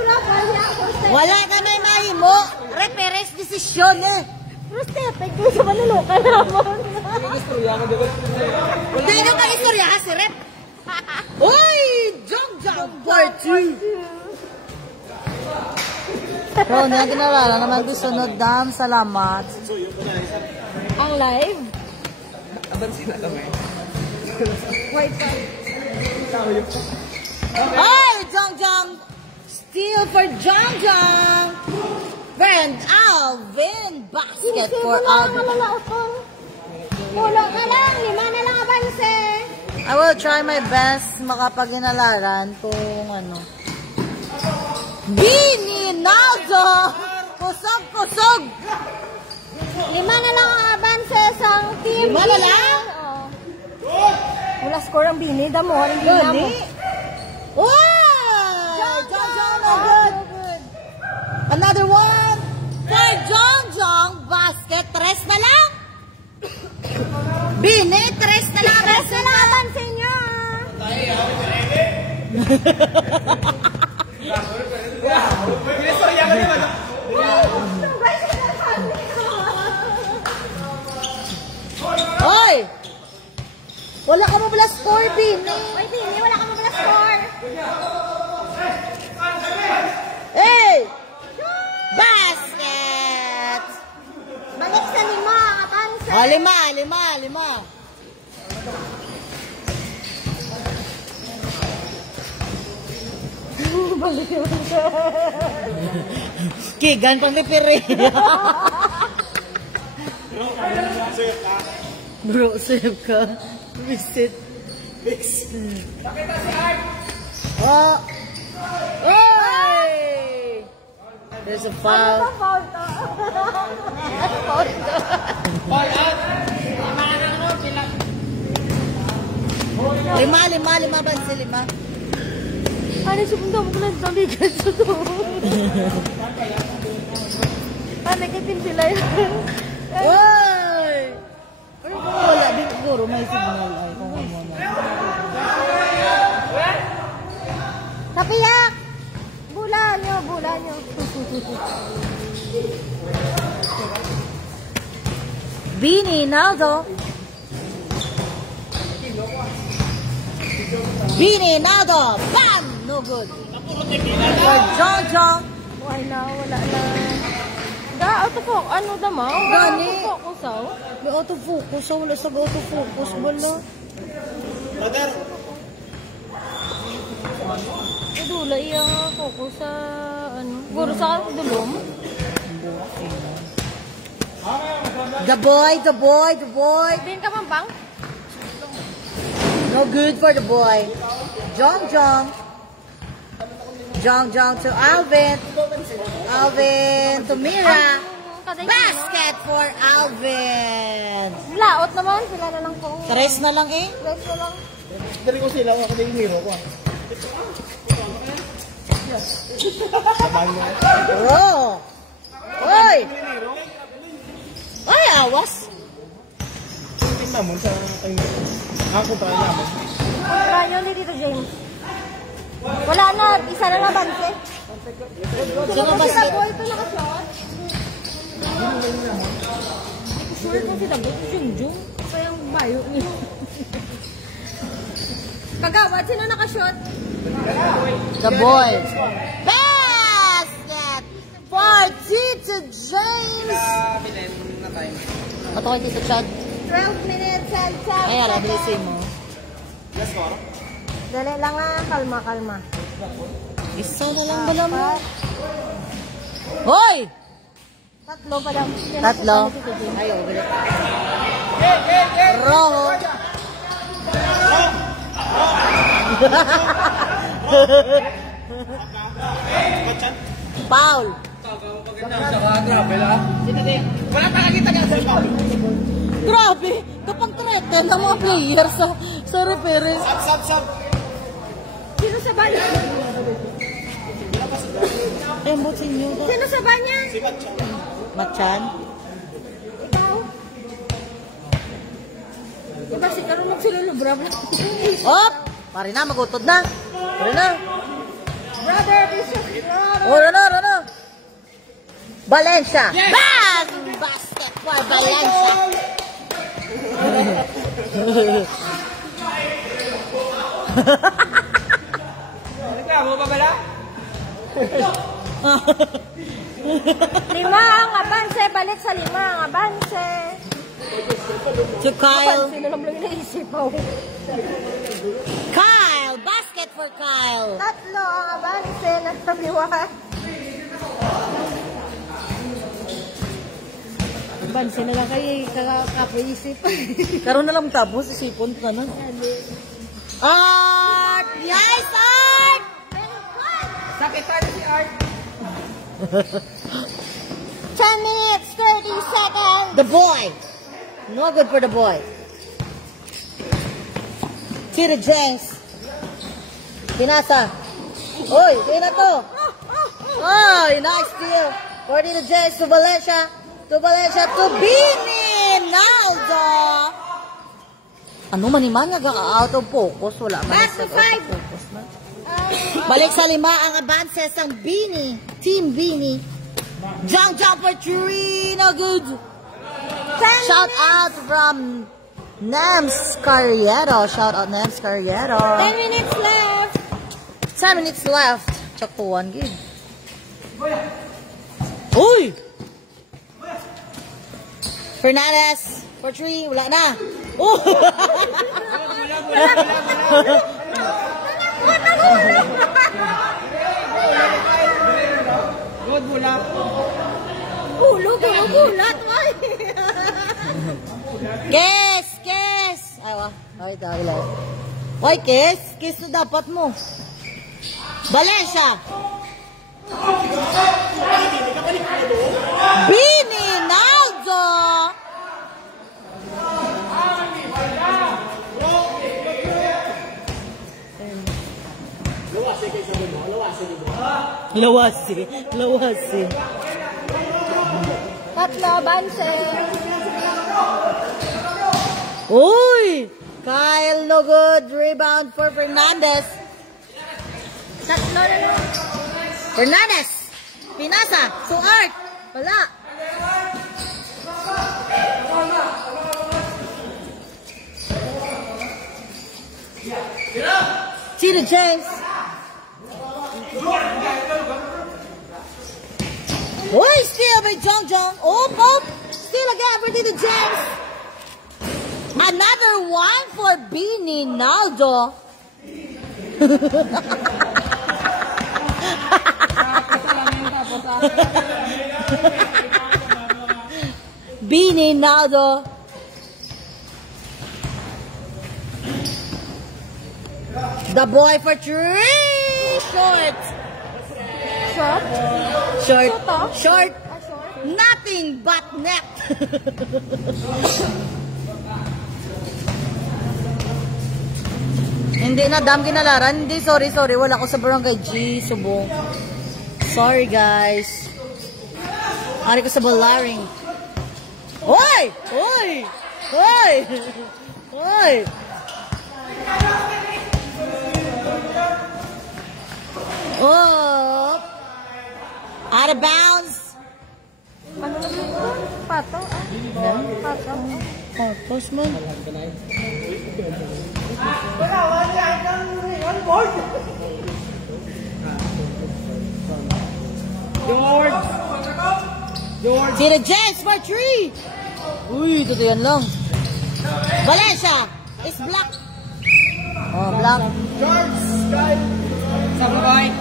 lang ba niya? Wala ka may mahimo. Reference desisyon eh. Pero step, ko sa manunukan naman. Hindi nyo ka istorya ha, si Rep. Uy! Jong for 2. Pero niya ginarala naman bisunod dam. Salamat. Ang live? Abansin na kami. Wait pa. Ay! Jong Jong! Steal for Jong Jong! Friend Alvin! Basket for Alvin. Tulong ka lang. 5 na lang abanse. I will try my best makapaginalaran kung ano. Bini Naldo! Kusog! 5 na lang ang abanse sa team. 5 na lang? Oo. Wala score ang Bini. Damo. Ang Bini mo. Wow! Jong Jong, no good! Another one! For Jong Jong, basket. 3 na lang! Bini, 3 na lang! 3 na lang abanse niya. Hoy! Wala ka mo pala score, Bini. Oy, Bini, wala ka mo pala score. Hey! Basket! Balik sa 5 ang abanse. Oh, 5. Balik naman siya. Kigan pang pipiri. Bro, save ka. Visit. Oh! Hey! There's a foul. Foul to. Foul to. Lima bansi, 5. Ano siya punta mo ko lang taligan sa to? Ano kitin sila yun? Oy! Ano ba wala? Di siguro may signal ay kung ano na. Kapiyak! Bulan nyo. Bini Naldo. Bini Naldo. Bam! No good. For Jong Jong. Wala na. Autofocus. Ano dama? Gani. Autofocus aw. May autofocus. Wala sa autofocus. Wala. Idula iya focus sa ano. Guro sa dulom. The boy. Din ka mampang? No good for the boy. Jong Jong. Jong Jong to Alvin. Alvin to Mira. Basket for Alvin. Laot naman. Sila na lang po. 3 na lang eh. Rest na lang. Dari ko sila, ako din yung hero ko. Oh! Oy! Ay, awas! Tingin naman sa ako pa naman. Wala nyo ni Tito James. Wala na. Isa na naman si. Sino ba Sila si... po ito nakaslot. Hindi ko sure kung sila ba. Junjung. Ito yung bayo niya. Kagawad, sino nakashot? The boy. Basket for Tito James. Ato kay Tito Chad. 12 minutes and 10 Ay, ala, bilisin mo. Dali lang nga. Kalma. Isa na lang ba naman? Hoy! 3 pa lang. 3. Ayaw, galit. Roho. Foul. Grabe, kapag threaten ng mga players sa referee. Sab. Sino sa banya? Embot sa inyo. Sino sa banya? Si Matchan. Machan. Ikaw? Diba si Karong magsululubra? Op! Pare na, magutod na. Pare na. Brother, Bishop, brother. Oh, Rana. Valencia. Yes! Bang! Basket for Valencia. Reklamo pa pala? Lima ang abanse. Balik sa lima ang abanse. To Kyle. Sino lang lang inaisip mo? Kyle! Basket for Kyle! Tatlo ang abanse. Nagtabiwa. Abanse na lang kayo. Kakapaisip. Karoon na lang tapos, isipon ka na. Art! Yes, Art! Sakit tayo si Art. 10 minutes, 30 seconds. The boy! No good for the boy. Tito James. Pinasa. Uy, kaya na to. Oh, nice steal. For Tito James to Valencia. To Valencia to Bini Naldo. Ano man nag-out of focus? Wala man. Back to 5. Focus man. Balik sa lima ang advances ng Bini. Team Bini. Jump for 3. No good. Shout out from Nams Carriero. Shout out Nams Carriero. 10 minutes left. 10 minutes left. Check to 1 gig. Uy! Fernandez for 3. Wala na. Oh! Good, bulak. Hulog ang bulat. Kiss! Ay, wah. Ay, dahil. Why kiss? Kiss na dapat mo. Valencia! Bini Naldo! Lawasi. Tatlo abanse. Uy! Kyle, no good. Rebound for Fernandez. Tatlo na lang. Fernandez! Pinasa! So Art! Wala! Tito James! Uy! Steal by Jong. Up! Steal again for Tito James! Another one for Bini Naldo. Bini Naldo. The boy for 3. Short. Short. Nothing but net. Hindi na dam kinalaran. Hindi, sorry. Wala ko sa Barangay G, Subo. Sorry, guys. Ari ko sa Balaring. Hoy! Oh! Out of bounds. Ano na ito? Pato? Pato? Patos man. George! Tito James for 3! Uy, totoo yan lang. Valencia! It's black. Oh, black. George! Sky! Samurai!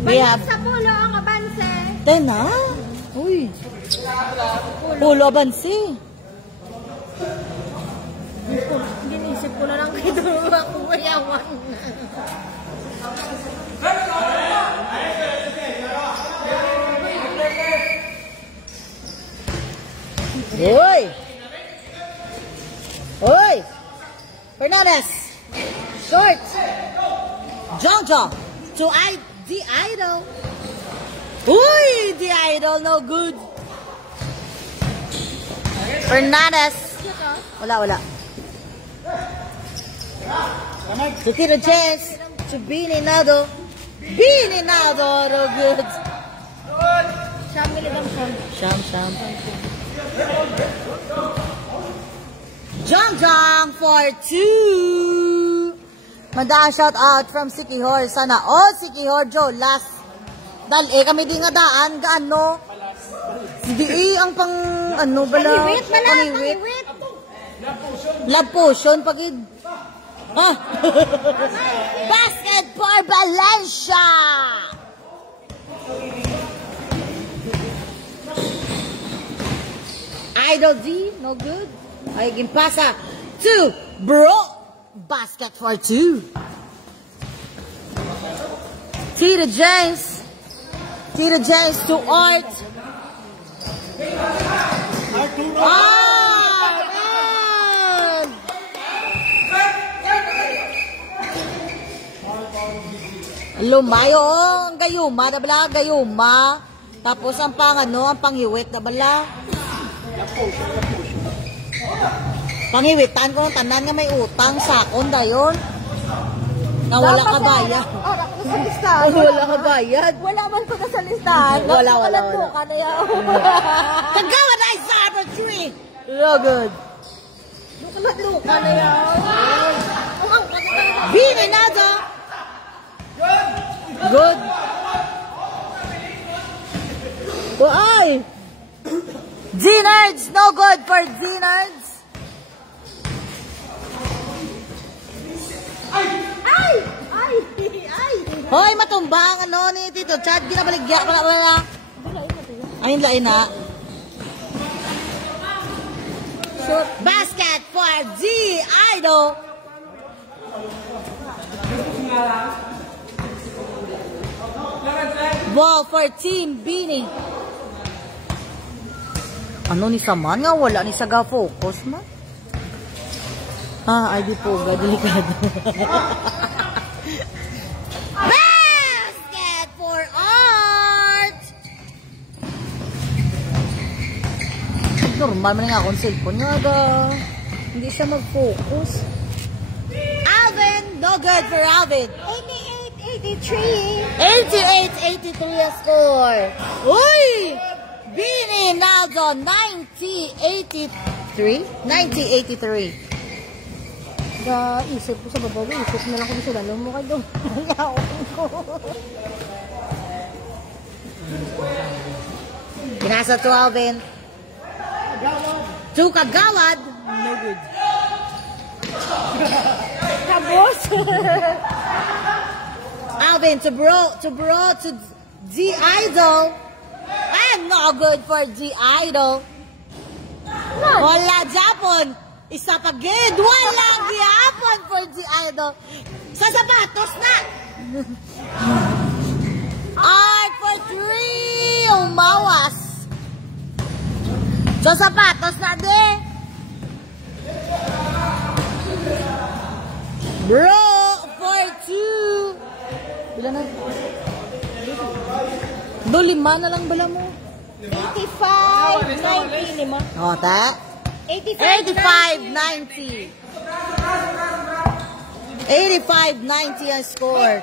We have Sa pulo ang abanse. 10 na? Uy. Pulo abansi. Ginisip ko na lang kayo doon ako mayawan. Uy! Fernandez! Short! Jong to the Idol. Uy! The Idol, no good. Fernandez. Wala. To Tito James. To Bini Naldo. No good. Siyam miligang phone. Sham. Jong for 2. Madaan shout out from Sikihor. Sana all Sikihor Joe Dali kami di nga daan, gaano? Di ang pang, ano bala? Pangiwit. Love potion, pagid. Ah! Basket for Valencia! Idol D, no good. Ay, gimpasa to Bro. Basket for 2. Tita James to Art. Man! Lumayo, ang gayuma, nabala gayuma. Tapos ang ang panghiwit, nabala. Panghiwitan ko ng tanan nga may utang, sakon dayon. Na wala ka bayad. Wala ko sa listahan. Wala ka bayad. Wala man ko na sa listahan. Wala. Ka na yan. Kagawa na isa number 3. Real good. Luka na yan. Bini nada. Good. Ay! G-Nerds, no good for G-Nerds. Ay! Hoy, matumbang ano ni Tito Chad, ginabaligya pa na wala. Ayun lain na. Basket for G-Idol. Ball for Team Bini. Ano ni Saman nga? Wala ni Saga focus man. Ay di po, delikado. Basket for Art! Normal man nga akong cellphone nga hindi siya mag-focus. Alvin! No good for Alvin. 88-83. 88-83 ang score. Uy! Bini Naldo, 90-83. 90-83. Isip ko sa babaw, isip na lang ko sa lalo mo kayo doon. Nangyawin ko. Pinasa to Alvin. To Kagawad. No good. Kabos. Alvin to G-Idol. And no good for G-Idol. Wala Japon. Isa pa gid. Wala Japon for G-Idol. Sa sapatos na. Art for 3. Umawas. Sa sapatos na de. Bro for 2. Bila na? Do 5 na lang bala mo. 85-90 lima. O, ta? 85-90. 85-90 ang score.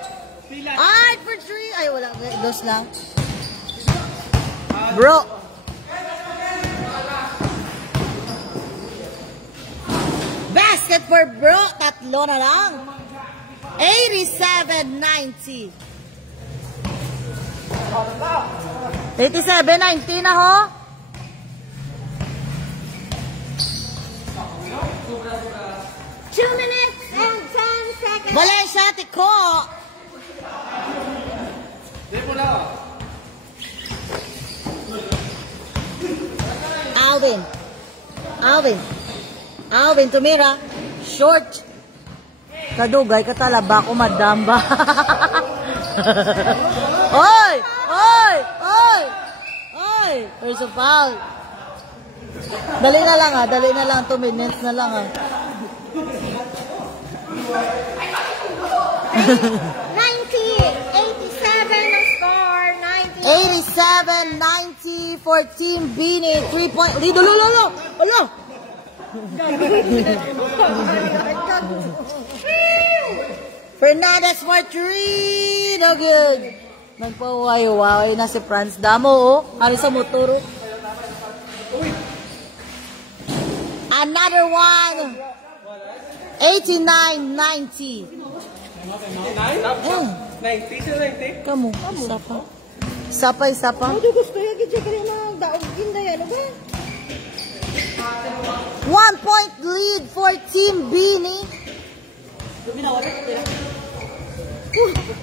Art for 3. Ay, wala. Dos lang. Bro. Basket for Bro. Tatlo na lang. 87-90. 87-90 na ho. Two minutes and 10 seconds. Valencia, tiko. Alvin, tumira. Short. Kadugay ka talaba ko, madam ba? Oy! There's a foul. Dali na lang, 2 minutes na lang 87 ang score. 87-90 for Team Bini. 3-point lead. Alo! Fernandez for 3. No good. Nagpaway-way na si Franz Damo. Hari sa motor. Another one. 89-90. 90? Sino 90? Kamu. Isa pa. Isa pa, isa pa. Ano gusto yung gidya ka rin mga daog ginday, ano ba? 1 point lead for Team Beanie.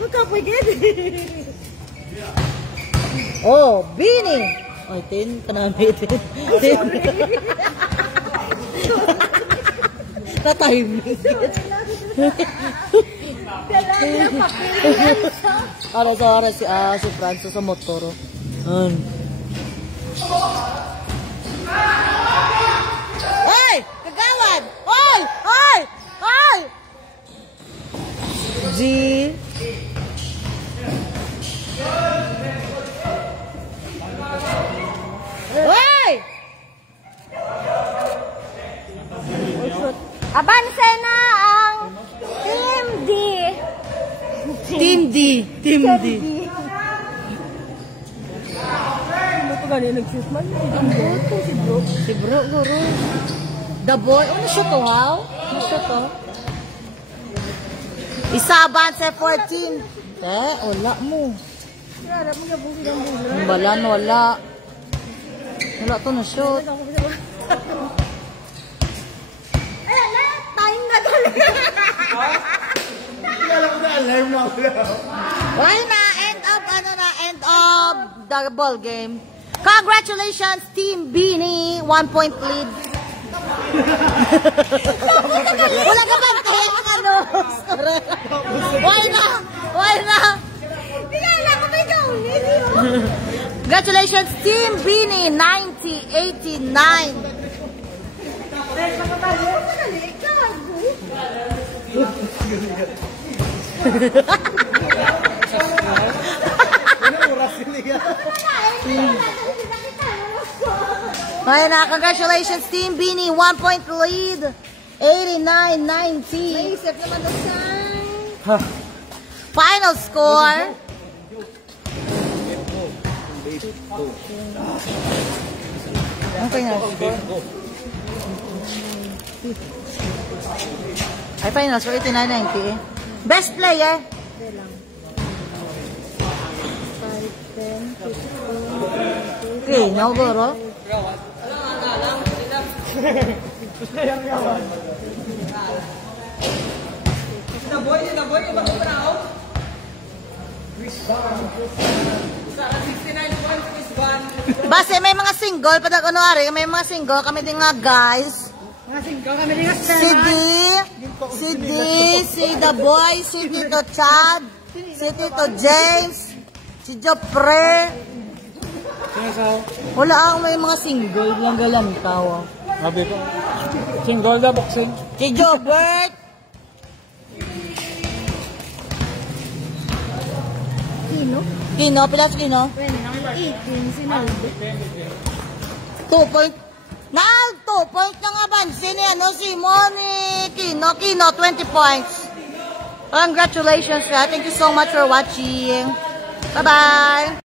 Magkapoy gid. Oh, Beanie. Ay, 10 kanami. 10. Na-timing. Ara si Francis sa motor. Ay! Kagawad! Ay! Ay! Ay! G. Ay! Abanse na ang Team D. Team D. Team D. Ano pa ganyan nag-shoot man? Si Bro, guru. The boy. Ano siya to, how? Ano siya to? Isa banse 14. Wala mo. Harap mo gabuhin ang bulan. Balan, wala. Wala to na shoot. Ayan na, time na talaga. Why na? End of the ball game. Congratulations, Team Beanie. 1 point lead. Wala ka ba kaya ano? Why na? Why na? Hindi ka alam ko may gawin. Congratulations, Team Beanie. 90-89. Ayun na, congratulations Team Beanie, 1 point lead, 89-90. Naisip naman na sa... Final score. Ang final score? Ay, final score, 89-90 eh. Best player? Okay, no guro. Base may mga single, pada kunwari, may mga single kami din nga guys. Si D, si The Boy, si Tito Chad, si Tito James, si Jopre. Wala akong may mga single lang galang tawa. Sabi ko, single na boxing. Si Jobert. Sino? Kino, pilas Kino? 18, sinaldo. 2 point. 2 point na nga ba? Si Moni. Kino, 20 points. Congratulations, Thank you so much for watching. Bye-bye.